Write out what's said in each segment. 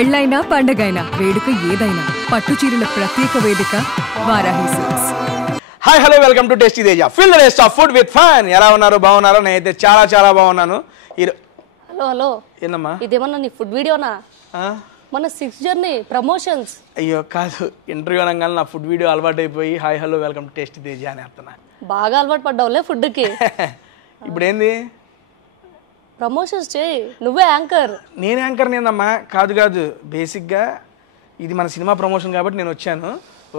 పెళ్ళైనా పండగైనా వేడుక ఏదైనా పట్టు చీరల ప్రత్యేక వేదిక Varahi silks. Hi hello welcome to tasty Teja fill the taste of food with fun. ఎలా ఉన్నారు? బాగున్నారా? నేనైతే చాలా చాలా బాగున్నాను. హలో హలో ఏందమ్మా ఇదేమన్నా నీ ఫుడ్ వీడియోనా? మన 6 జర్నీ ప్రమోషన్స్. అయ్యో కాదు, ఇంటర్వ్యూ అనగానే నా ఫుడ్ వీడియో అలవాటు అయిపోయి hi hello welcome to tasty Teja అని అర్థనా. బాగా అలవాటు పడ్డావులే ఫుడ్కి. ఇప్పుడు ఏంది ప్రమోషన్స్ చేయి, నువ్వే యాంకర్. నేను యాంకర్ నేనమ్మా. కాదు కాదు, బేసిక్గా ఇది మన సినిమా ప్రమోషన్ కాబట్టి నేను వచ్చాను.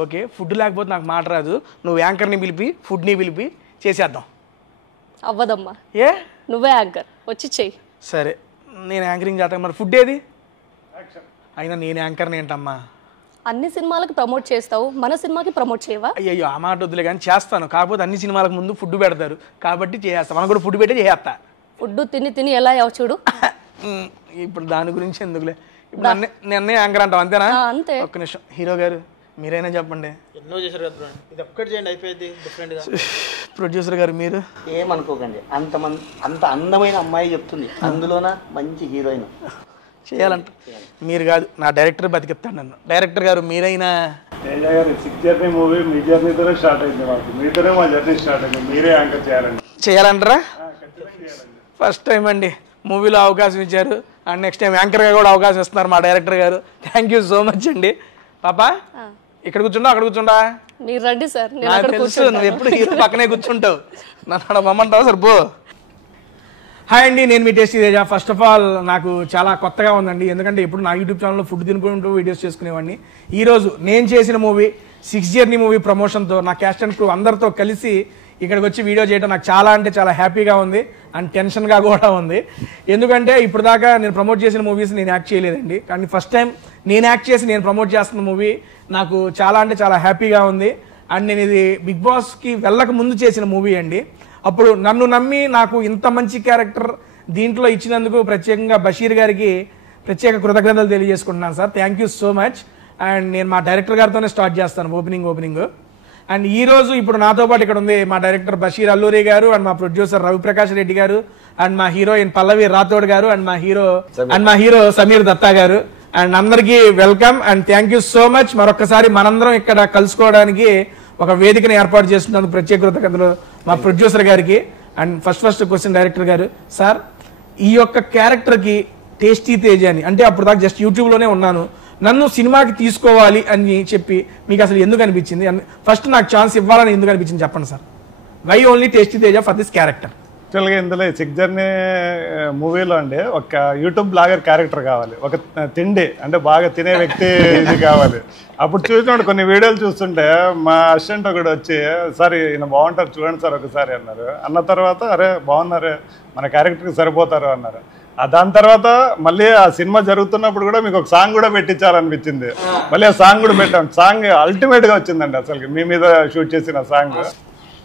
ఓకే, ఫుడ్ లేకపోతే నాకు మాట రాదు. నువ్వు యాంకర్ని పిలిపి ఫుడ్ని పిలిపి చేసేద్దాం. అవ్వదమ్మా, ఏ నువ్వే యాంకర్, వచ్చి చెయ్యి. సరే, నేను యాంకరింగ్ చేస్తాను. మరి ఫుడ్ ఏది? అయినా నేను యాంకర్ని ఏంటమ్మా? అన్ని సినిమాలకు ప్రమోట్ చేస్తావు, మన సినిమాకి ప్రమోట్ చేయవా? అయ్యో ఆ మాట వద్దులే కానీ చేస్తాను. కాకపోతే అన్ని సినిమాలకు ముందు ఫుడ్ పెడతారు కాబట్టి చేస్తాను. మనం కూడా ఫుడ్ పెట్టి చేస్తా. ఫుడ్ తిని తిని ఎలా అయ్యావు చూడు. ఇప్పుడు దాని గురించి ఎందుకులే. ఇప్పుడు నన్నే యాంకర్ అంటావు అంతేనా? అంతే. ఒక్క నిమిషం, హీరో గారు మీరైనా చెప్పండి. ఎన్నో చేశారు కదా, ఇది ఒక్కటి చేయండి అయిపోయింది. డిఫరెంట్గా ప్రొడ్యూసర్ గారు మీరు ఏమనుకోకండి, అంత అందమైన అమ్మాయి చెప్తుంది, అందులోన మంచి హీరోయిన్ చేయాలంట. మీరు కాదు, నా డైరెక్టర్ బతికిస్తాను నన్ను. డైరెక్టర్ గారు మీరైనా. తేజ గారి 6 జర్నీ మూవీ మీ జర్నీతోనే స్టార్ట్ అయింది. మాకు మీతోనే మా జర్నీ స్టార్ట్ అయింది. మీరే యాంకర్ చేయాలండి. చేయాలంటారా? ఫస్ట్ టైం అండి మూవీలో అవకాశం ఇచ్చారు, అండ్ నెక్స్ట్ టైం యాంకర్గా కూడా అవకాశం ఇస్తున్నారు మా డైరెక్టర్ గారు. థ్యాంక్ యూ సో మచ్ అండి. పాపా ఇక్కడ కూర్చుంటా అక్కడ కూర్చుంటా? మీరు రండి సార్, నాకు తెలుసు నువ్వు ఎప్పుడు హీరో పక్కనే కూర్చుంటావు. నన్ను అక్కడ బొమ్మంటావు సార్ బో. హాయ్ అండి, నేను మీ tasty Teja. First of all నాకు చాలా కొత్తగా ఉందండి, ఎందుకంటే ఇప్పుడు నా యూట్యూబ్ ఛానల్లో ఫుడ్ తినుకుంటూ వీడియోస్ చేసుకునేవాడిని. ఈరోజు నేను చేసిన మూవీ 6 జర్నీ మూవీ ప్రమోషన్తో నా క్యాస్ట్ అండ్ క్రూ అందరితో కలిసి ఇక్కడికి వచ్చి వీడియో చేయడం నాకు చాలా అంటే చాలా హ్యాపీగా ఉంది అండ్ టెన్షన్గా కూడా ఉంది. ఎందుకంటే ఇప్పుడు దాకా నేను ప్రమోట్ చేసిన మూవీస్ నేను యాక్ట్ చేయలేదండి, కానీ ఫస్ట్ టైం నేను యాక్ట్ చేసి నేను ప్రమోట్ చేస్తున్న మూవీ నాకు చాలా అంటే చాలా హ్యాపీగా ఉంది. అండ్ నేను ఇది బిగ్ బాస్కి వెళ్ళక ముందు చేసిన మూవీ అండి. అప్పుడు నన్ను నమ్మి నాకు ఇంత మంచి క్యారెక్టర్ దీంట్లో ఇచ్చినందుకు ప్రత్యేకంగా బషీర్ గారికి ప్రత్యేక కృతజ్ఞతలు తెలియజేసుకుంటున్నాను sir. Thank you so much. And నేను మా డైరెక్టర్ గారితోనే స్టార్ట్ చేస్తాను ఓపెనింగ్. అండ్ ఈ రోజు ఇప్పుడు నాతో పాటు ఇక్కడ ఉంది మా డైరెక్టర్ బషీర్ అల్లూరి గారు, అండ్ మా ప్రొడ్యూసర్ రవిప్రకాష్ రెడ్డి గారు, అండ్ మా హీరోయిన్ పల్లవి రాథోడ్ గారు, అండ్ మా హీరో సమీర్ దత్తా గారు. అండ్ అందరికీ welcome and thank you so much. మరొకసారి మనందరం ఇక్కడ కలుసుకోవడానికి ఒక వేదికను ఏర్పాటు చేస్తున్నందుకు ప్రత్యేక కృతజ్ఞతలు మా ప్రొడ్యూసర్ గారికి. అండ్ ఫస్ట్ క్వశ్చన్ డైరెక్టర్ గారు, సార్ ఈ యొక్క క్యారెక్టర్కి టేస్టీ తేజ అని అంటే అప్పుడు దాకా జస్ట్ యూట్యూబ్లోనే ఉన్నాను, నన్ను సినిమాకి తీసుకోవాలి అని చెప్పి మీకు అసలు ఎందుకు అనిపించింది? ఫస్ట్ నాకు ఛాన్స్ ఇవ్వాలని ఎందుకు అనిపించింది చెప్పండి sir. Why only tasty Teja for this character? యాక్చువల్గా ఇందులో 6 జర్నీ మూవీలో అండి ఒక యూట్యూబ్ బ్లాగర్ క్యారెక్టర్ కావాలి, ఒక తిండి అంటే బాగా తినే వ్యక్తి ఇది కావాలి. అప్పుడు చూసినప్పుడు కొన్ని వీడియోలు చూస్తుంటే మా అసిస్టెంట్ ఒకటి వచ్చి సార్ ఈయన బాగుంటారు చూడండి సార్ ఒకసారి అన్నారు. అన్న తర్వాత అరే బాగున్నారే మన క్యారెక్టర్కి సరిపోతారు అన్నారు. దాని తర్వాత మళ్ళీ ఆ సినిమా జరుగుతున్నప్పుడు కూడా మీకు ఒక సాంగ్ కూడా పెట్టించాలనిపించింది. మళ్ళీ ఆ సాంగ్ కూడా పెట్టాం. సాంగ్ అల్టిమేట్గా వచ్చిందండి అసలు మీ మీద షూట్ చేసిన సాంగ్.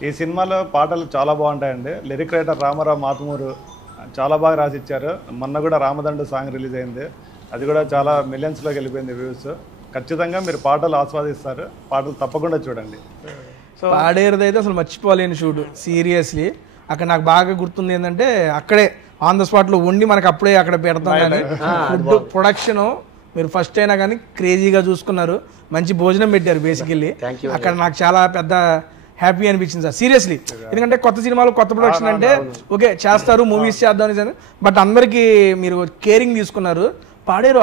ఈ సినిమాలో పాటలు చాలా బాగుంటాయండి. లిరిక్ రైటర్ రామారావు మాతుమూరు చాలా బాగా రాసిచ్చారు. మొన్న కూడా రామదండు సాంగ్ రిలీజ్ అయింది, అది కూడా చాలా మిలియన్స్లోకి వెళ్ళిపోయింది వ్యూస్. ఖచ్చితంగా మీరు పాటలు ఆస్వాదిస్తారు, పాటలు తప్పకుండా చూడండి. సో పాడేరుదైతే అసలు మర్చిపోలేని షూట్ సీరియస్లీ. అక్కడ నాకు బాగా గుర్తుంది ఏంటంటే అక్కడే ఆన్ ద స్పాట్లో వండి మనకు అప్పుడే అక్కడ పెడతాం. కానీ ఫుడ్ ప్రొడక్షన్ మీరు ఫస్ట్ అయినా కానీ క్రేజీగా చూసుకున్నారు, మంచి భోజనం పెట్టారు బేసికల్లీ. అక్కడ నాకు చాలా పెద్ద హ్యాపీ అనిపించింది సార్ సీరియస్లీ. ఎందుకంటే కొత్త సినిమాలు కొత్త ప్రొడక్షన్ అంటే ఓకే చేస్తారు, మూవీస్ చేద్దాం అని, బట్ అందరికీ మీరు కేరింగ్ తీసుకున్నారు. పాడేరు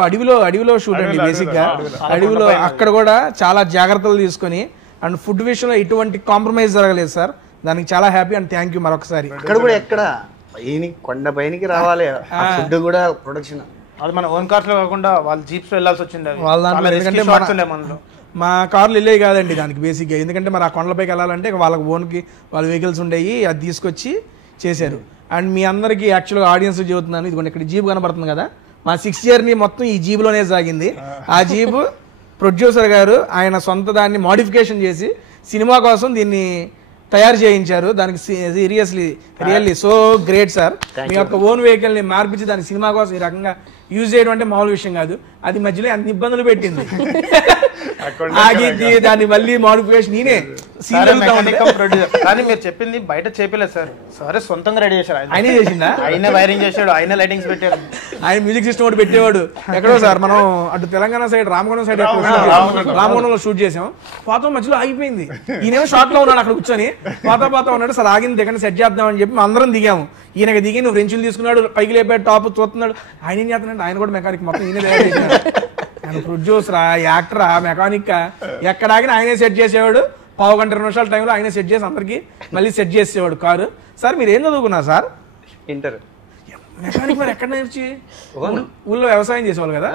అడవిలో షూట్ అండి బేసిక్గా. అడవిలో అక్కడ కూడా చాలా జాగ్రత్తలు తీసుకొని అండ్ ఫుడ్ విషయంలో ఎటువంటి కాంప్రమైజ్ జరగలేదు సార్. దానికి చాలా హ్యాపీ అండ్ థ్యాంక్ యూ మరొకసారి. ఇక్కడ కూడా ఎక్కడ కొండ పైనకి రావాలి ఫుడ్ కూడా ప్రొడక్షన్. అది మన ఓన్ కార్స్ లో కాకుండా వాళ్ళు జీప్స్ వెళ్ళాల్సి వచ్చింది వాళ్ళ దాంట్లో. ఎందుకంటే మా కార్లు వెళ్ళేవి కాదండి దానికి బేసిక్గా. ఎందుకంటే మరి ఆ కొండలపైకి వెళ్ళాలంటే వాళ్ళకి ఓన్కి వాళ్ళ వెహికల్స్ ఉండేవి, అది తీసుకొచ్చి చేశారు. అండ్ మీ అందరికీ యాక్చువల్గా ఆడియన్స్ చెబుతున్నాను, ఇదిగోండి ఇక్కడ జీప్ కనబడుతుంది కదా, మా 6 జర్నీ మొత్తం ఈ జీబ్లోనే సాగింది. ఆ జీబు ప్రొడ్యూసర్ గారు ఆయన సొంత దాన్ని మోడిఫికేషన్ చేసి సినిమా కోసం దీన్ని తయారు చేయించారు. దానికి రియల్లీ సో గ్రేట్ సార్. మీ యొక్క ఓన్ వెహికల్ని మార్పించి దానికి సినిమా కోసం ఈ రకంగా యూజ్ చేయడం అంటే మామూలు విషయం కాదు. అది మధ్యలో అన్ని ఇబ్బందులు పెట్టింది. ఆగింది, దాన్ని మళ్ళీ మాడిఫికేషన్ నేనే ప్రొడ్యూసర్. కానీ మీరు చెప్పింది బయట చెప్పలేదు సార్, సరే సొంతంగా రెడీ చేశారు. ఆయనే చేసిందా? ఆయన వైరింగ్ చేశాడు, ఆయన లైటింగ్స్ పెట్టాడు, ఆయన మ్యూజిక్ సిస్టమ్ ఒకటి పెట్టేవాడు. ఎక్కడో సార్ మనం అటు తెలంగాణ సైడ్ రామగుండం సైడ్ రామగుండంలో షూట్ చేసాం. పోతాం మధ్యలో ఆగిపోయింది. ఈయనేమో షార్ట్ లో ఉన్నాడు అక్కడ కూర్చొని, పోతా ఉన్నాడు. సార్ ఆగింది దగ్గర సెట్ చేద్దామని చెప్పి అందరం దిగాము. ఈయనకి దిగి నువ్వు రెంచులు తీసుకున్నాడు, పైకి లేపాడు, టాప్ చూస్తున్నాడు. ఆయన ఏం చేస్తున్నాడు, ఆయన కూడా మెకానిక్ మొత్తం ఈయన తయారు చేశాడు. ఆయన ప్రొడ్యూసరా, యాక్టరా, మెకానిక్ ఎక్కడ ఆగినా ఆయనే సెట్ చేసేవాడు. 1.5 గంట 20 నిమిషాల టైంలో ఆయనే సెట్ చేసి అందరికి మళ్ళీ సెట్ చేసేవాడు కారు. సార్ మీరు ఏం చదువుకున్నారు సార్? ఇంటర్ మెకానిక్ మరి ఎక్కడ నేర్చి? ఊళ్ళో వ్యవసాయం చేసేవాళ్ళు కదా,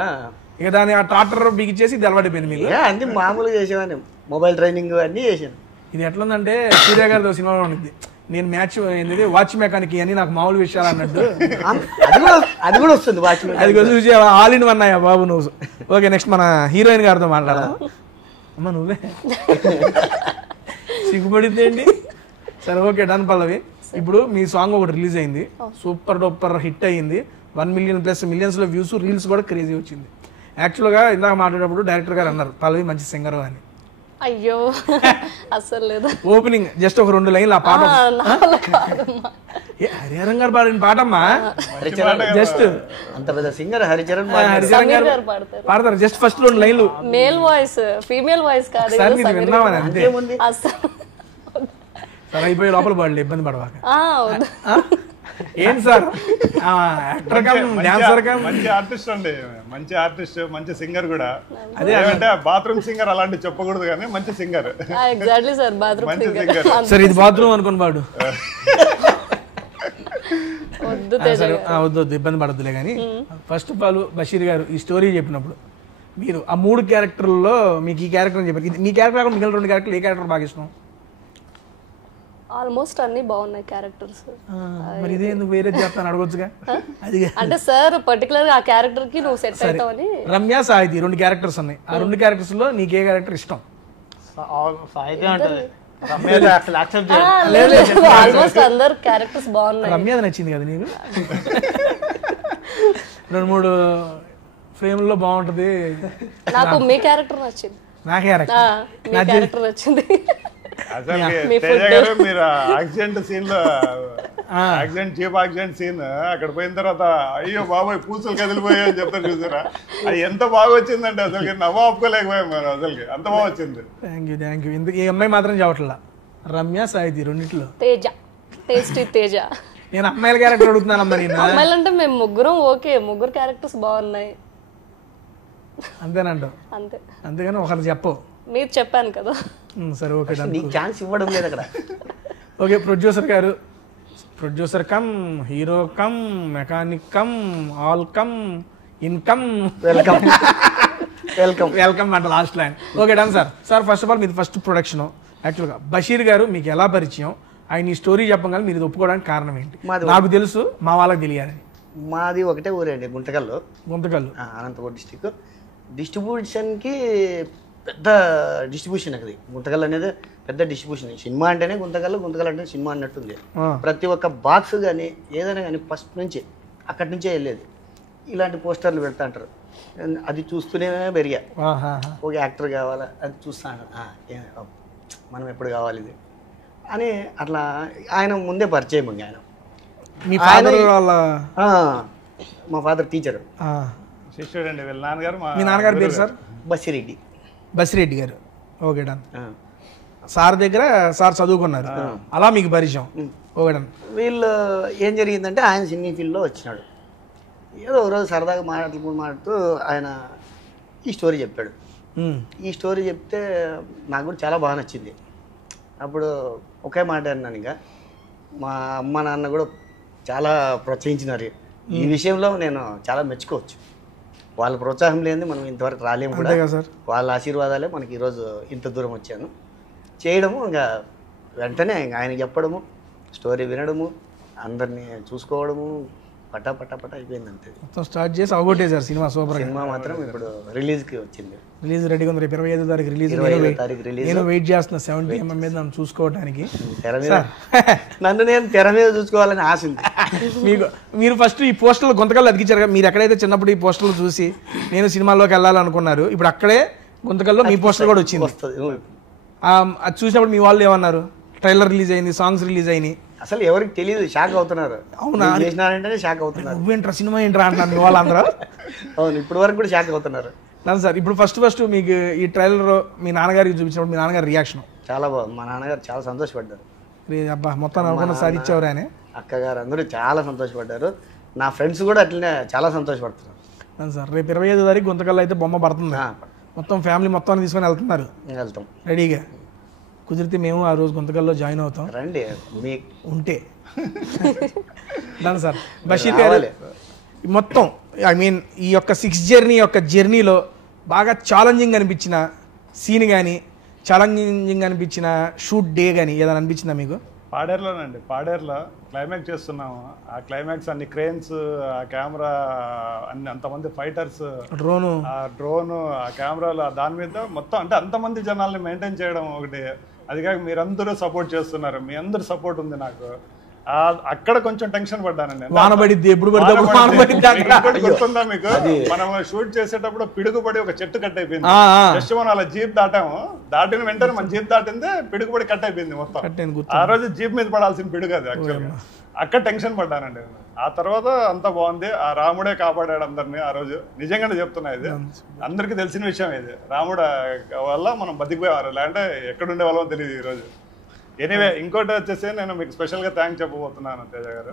ఇక దాన్ని ఆ ట్రాక్టర్ బిగిచ్చేసి ఇది అలవాటైపోయింది మీకు. అన్ని మామూలుగా చేసేవాడిని, మొబైల్ ట్రైనింగ్ అన్ని చేసాను. ఇది ఎట్లుందంటే సూర్య గారితో సినిమాలో ఉంటుంది, నేను మ్యాచ్ ఏంటి వాచ్ మెకానిక్ అని నాకు మామూలు విషయాలు అన్నట్టు. అది కూడా వస్తుంది వాచ్. అది చూసి ఆల్ ఇన్ వన్ అయ్యా బాబు నువ్వు. ఓకే, నెక్స్ట్ మన హీరోయిన్ గారితో మాట్లాడదాం. అమ్మ నువ్వే సిగ్గుపడింది ఏంటి? సరే ఓకే, డన్ పల్లవి. ఇప్పుడు మీ సాంగ్ ఒకటి రిలీజ్ అయింది, సూపర్ డూపర్ హిట్ అయ్యింది. 1 మిలియన్ ప్లస్ మిలియన్స్ లో వ్యూస్, రీల్స్ కూడా క్రేజీ వచ్చింది. యాక్చువల్గా ఇందాక మాట్లాడేటప్పుడు డైరెక్టర్ గారు అన్నారు పల్లవి మంచి సింగర్ అని. అయ్యో అసలు లేదు. ఓపెనింగ్ జస్ట్ ఒక 2 లైన్లు ఆ పాట, హరిహరం గారు పాడిన పాటమ్మా. జస్ట్ అంత పెద్ద సింగర్ హరిచరణ్ గారు పాడతారు. జస్ట్ ఫస్ట్ 2 లైన్లు. మేల్ వాయిస్, ఫీమేల్ వాయిస్ కాదు. సార్ మీరు విన్నామని అంతే. అసలు సార్ అయిపోయి లోపల పడలే, ఇబ్బంది పడవాక. ఏంటి sir actor come dancer come మంచి ఆర్టిస్ట్ అండి, మంచి ఆర్టిస్ట్, మంచి సింగర్ కూడా. అదే అంటే బాత్రూమ్ సింగర్ అలాంటి చెప్పకూడదు కానీ మంచి సింగర్. ఎగ్జాక్ట్లీ సార్, బాత్రూమ్ మంచి సింగర్. సార్ ఇది బాత్రూమ్ అనుకుని పాడు. వద్దు ఇబ్బంది పడద్దులే కానీ. ఫస్ట్ ఆఫ్ ఆల్ బషీర్ గారు ఈ స్టోరీ చెప్పినప్పుడు మీరు ఆ 3 క్యారెక్టర్లలో మీకు ఈ క్యారెక్టర్ అని చెప్పారు. మీ క్యారెక్టర్ కాకుండా మిగిలిన 2 క్యారెక్టర్లు ఏ క్యారెక్టర్ బాగా ఇష్టం? ఆల్మోస్ట్ అన్ని బాగున్నాయి క్యారెక్టర్స్. మరి ఇదే ఎందుకు వేరే చెప్తాను అడగొచ్చుగా. అది అంటే సార్ పర్టికులర్ గా ఆ క్యారెక్టర్ కి నువ్వు సెట్ అవుతావని. రమ్య సాహితి 2 క్యారెక్టర్స్ ఉన్నాయి. ఆ 2 క్యారెక్టర్స్ లో నీకు ఏ క్యారెక్టర్ ఇష్టం? సాహిత్యం అంటది. ఆల్మోస్ట్ అందరు క్యారెక్టర్స్ బాగున్నాయి. రమ్య నచ్చింది కదా నీకు? 2-3 ఫ్రేమ్లో బాగుంటది. నాకు మీ క్యారెక్టర్ నచ్చింది. నా క్యారెక్టర్ నచ్చింది. అసలు తేజ గారు మీరు యాక్సిడెంట్ సీన్ లో, జీప్ యాక్సిడెంట్ సీన్ అక్కడ పోయిన తర్వాత అయ్యో బాబాయ్ పూసలు కదిలిపోయా అని చెప్తారు చూసారా, అది ఎంత బాగా వచ్చిందంటే అసలు నవ్వు ఆపుకోలేకపోయాం మనం, అసలు అంత బాగా వచ్చింది. Thank you. ఇందుకు ఈ అమ్మాయి మాత్రం చెప్పట్లా, రమ్య సాహితి రెండిట్లో తేజ, టేస్టీ తేజ. నేను అమ్మాయిల క్యారెక్టర్ అడుగుతున్నానమ్మా. నేను అమ్మాయిలు అంటే మేము ముగ్గురం ఓకే, ముగ్గురు క్యారెక్టర్స్ బాగున్నాయి అంతేనంటావు? అంతేగాని ఒకరు చెప్పవు. మీరు చెప్పాను కదా. సరే ఓకే, ఛాన్స్ ఇవ్వడం లేదు అక్కడ. Okay, producer cum hero cum mechanic cum all come income welcome welcome అంట last line. Okay done sir. Sir first of all మీది ఫస్ట్ ప్రొడక్షన్. యాక్చువల్గా బషీర్ గారు మీకు ఎలా పరిచయం, ఆయన ఈ స్టోరీ చెప్పగానే మీరు ఒప్పుకోవడానికి కారణం ఏంటి? నాకు తెలుసు, మా వాళ్ళకి తెలియాలని. మాది ఒకటే ఊరండి, గుంతకల్లు. అనంతపురం డిస్టిక్. డిస్ట్రిబ్యూషన్కి పెద్ద డిస్ట్రిబ్యూషన్ అది. గుంతకల్ అనేది పెద్ద డిస్ట్రిబ్యూషన్. సినిమా అంటేనే గుంతకల్, గుంతకల్ అంటే సినిమా అన్నట్టుంది. ప్రతి ఒక్క బాక్స్ కానీ ఏదైనా కానీ ఫస్ట్ నుంచి అక్కడి నుంచే వెళ్ళేది. ఇలాంటి పోస్టర్లు పెడతా అంటారు, అది చూస్తూనే పెరిగా. ఒక యాక్టర్ కావాలా, అది చూస్తాను, మనం ఎప్పుడు కావాలి ఇది అని. అట్లా ఆయన ముందే పరిచయం. మా ఫాదర్ టీచర్, శిష్యుడు అండి వీళ్ళ నాన్నగారు. మీ నాన్నగారు పేరు సార్? బసిరెడ్డి గారు. Okay done. సార్ దగ్గర సార్ చదువుకున్నారు, అలా మీకు పరిచయం. Okay done. వీళ్ళు ఏం జరిగిందంటే ఆయన సినీ ఫీల్డ్లో వచ్చినాడు. ఏదో ఒకరోజు సరదాగా మాట్లాడుతూ ఆయన ఈ స్టోరీ చెప్పాడు. ఈ స్టోరీ చెప్తే నాకు కూడా చాలా బాగా నచ్చింది. అప్పుడు ఒకే మాట అన్నాను, ఇంకా మా అమ్మ నాన్న కూడా చాలా ప్రోత్సహించినారు ఈ విషయంలో. నేను చాలా మెచ్చుకోవచ్చు. వాళ్ళ ప్రోత్సాహం లేనిది మనం ఇంతవరకు రాలేము కూడా. వాళ్ళ ఆశీర్వాదాలే మనకి ఈరోజు ఇంత దూరం వచ్చాను. చేయడము ఇంకా వెంటనే ఆయన చెప్పడము, స్టోరీ వినడము, అందరినీ చూసుకోవడము, పటా పటా పటా అయిపోయింది అంతే. మొత్తం స్టార్ట్ చేసి అవగొట్టేశారు సినిమా సూపర్. సినిమా మాత్రం ఇప్పుడు రిలీజ్కి వచ్చింది. రిలీజ్ రెడీగా ఉంది. రేపు 25వ తారీఖు రిలీజ్. 25వ తారీఖు రిలీజ్. నేను వెయిట్ చేస్తున్నా 70mm మీద నన్ను చూసుకోవడానికి. తెర మీద నన్ను నేను తెర మీద చూసుకోవాలని ఆశ ఉంది. మీరు ఫస్ట్ ఈ పోస్టర్లు గుంతకల్లో అతికించారు కదా, మీరు ఎక్కడైతే చిన్నప్పుడు ఈ పోస్టర్లు చూసి నేను సినిమాల్లోకి వెళ్ళాలనుకున్నారు, ఇప్పుడు అక్కడే గుంతకల్లో మీ పోస్టర్ కూడా వచ్చింది. అది చూసినప్పుడు మీ వాళ్ళు ఏమన్నారు? ట్రైలర్ రిలీజ్ అయింది, సాంగ్స్ రిలీజ్ అయినాయి, అసలు ఎవరికి తెలియదు, షాక్ అవుతున్నారు. అవునా? చేసినారంటేనే షాక్ అవుతున్నారు. నువ్వేంట్రా సినిమా ఏంట్రా అంటున్నారు మీ వాళ్ళందరూ. అవును, ఇప్పటి వరకు కూడా షాక్ అవుతున్నారు. లేదు సార్, ఇప్పుడు ఫస్ట్ మీకు ఈ ట్రైలర్ మీ నాన్నగారికి చూపించినప్పుడు మీ నాన్నగారి రియాక్షన్? చాలా బాగుంది. మా నాన్నగారు చాలా సంతోషపడ్డారు. అబ్బా మొత్తం అనుకున్న సాధించేవారు ఆయన. అక్కగారు అందరూ చాలా సంతోషపడ్డారు. నా ఫ్రెండ్స్ కూడా అట్లనే చాలా సంతోషపడుతున్నారు. సార్ రేపు 25వ తారీఖు గుంతకల్లో అయితే బొమ్మ పడుతుంది. మొత్తం ఫ్యామిలీ మొత్తాన్ని తీసుకొని వెళ్తున్నారు. వెళ్తాం రెడీగా. కుదిరితే మేము ఆ రోజు గుంతకల్లో జాయిన్ అవుతాం. రండి మీ ఉంటే. దాని సార్ బషీర్ గారు మొత్తం ఐ మీన్ ఈ యొక్క 6 జర్నీ యొక్క జర్నీలో బాగా ఛాలెంజింగ్ అనిపించిన సీన్ కానీ, ఛాలెంజింగ్ అనిపించిన షూట్ డే కానీ ఏదైనా అనిపించిందా మీకు? పాడేరులోనండి. పాడేరులో క్లైమాక్స్ చేస్తున్నాము. ఆ క్లైమాక్స్ అన్ని క్రేన్స్, ఆ కెమెరా, అన్ని అంతమంది ఫైటర్స్, డ్రోను, ఆ కెమెరాలు, దాని మీద మొత్తం అంటే అంతమంది జనాల్ని మెయింటైన్ చేయడం ఒకటి. అది కాక మీరందరూ సపోర్ట్ చేస్తున్నారు, మీ అందరు సపోర్ట్ ఉంది నాకు. అక్కడ కొంచెం టెన్షన్ పడ్డానండి. వానబడిద్ది ఎప్పుడు గుర్తుందా మీకు? మనం షూట్ చేసేటప్పుడు పిడుగుపడి ఒక చెట్టు కట్ అయిపోయింది. జస్ట్ మనం అలా జీప్ దాటాము, దాటిన వెంటనే మన జీప్ దాటిందే పిడుగుపడి కట్ అయిపోయింది మొత్తం. ఆ రోజు జీప్ మీద పడాల్సిన పిడుగు అది యాక్చువల్గా. అక్కడ టెన్షన్ పడ్డానండి. ఆ తర్వాత అంతా బాగుంది. ఆ రాముడే కాపాడాడు అందరినీ ఆ రోజు. నిజంగానే చెప్తున్నా, ఇది అందరికీ తెలిసిన విషయం. ఇది రాముడు వల్ల మనం బతికిపోయేవారు, లేదంటే ఎక్కడుండే వాళ్ళమో తెలియదు ఈ రోజు. ఎనీవే, ఇంకోటి వచ్చేసి నేను మీకు స్పెషల్గా థ్యాంక్స్ చెప్పబోతున్నాను తేజ గారు.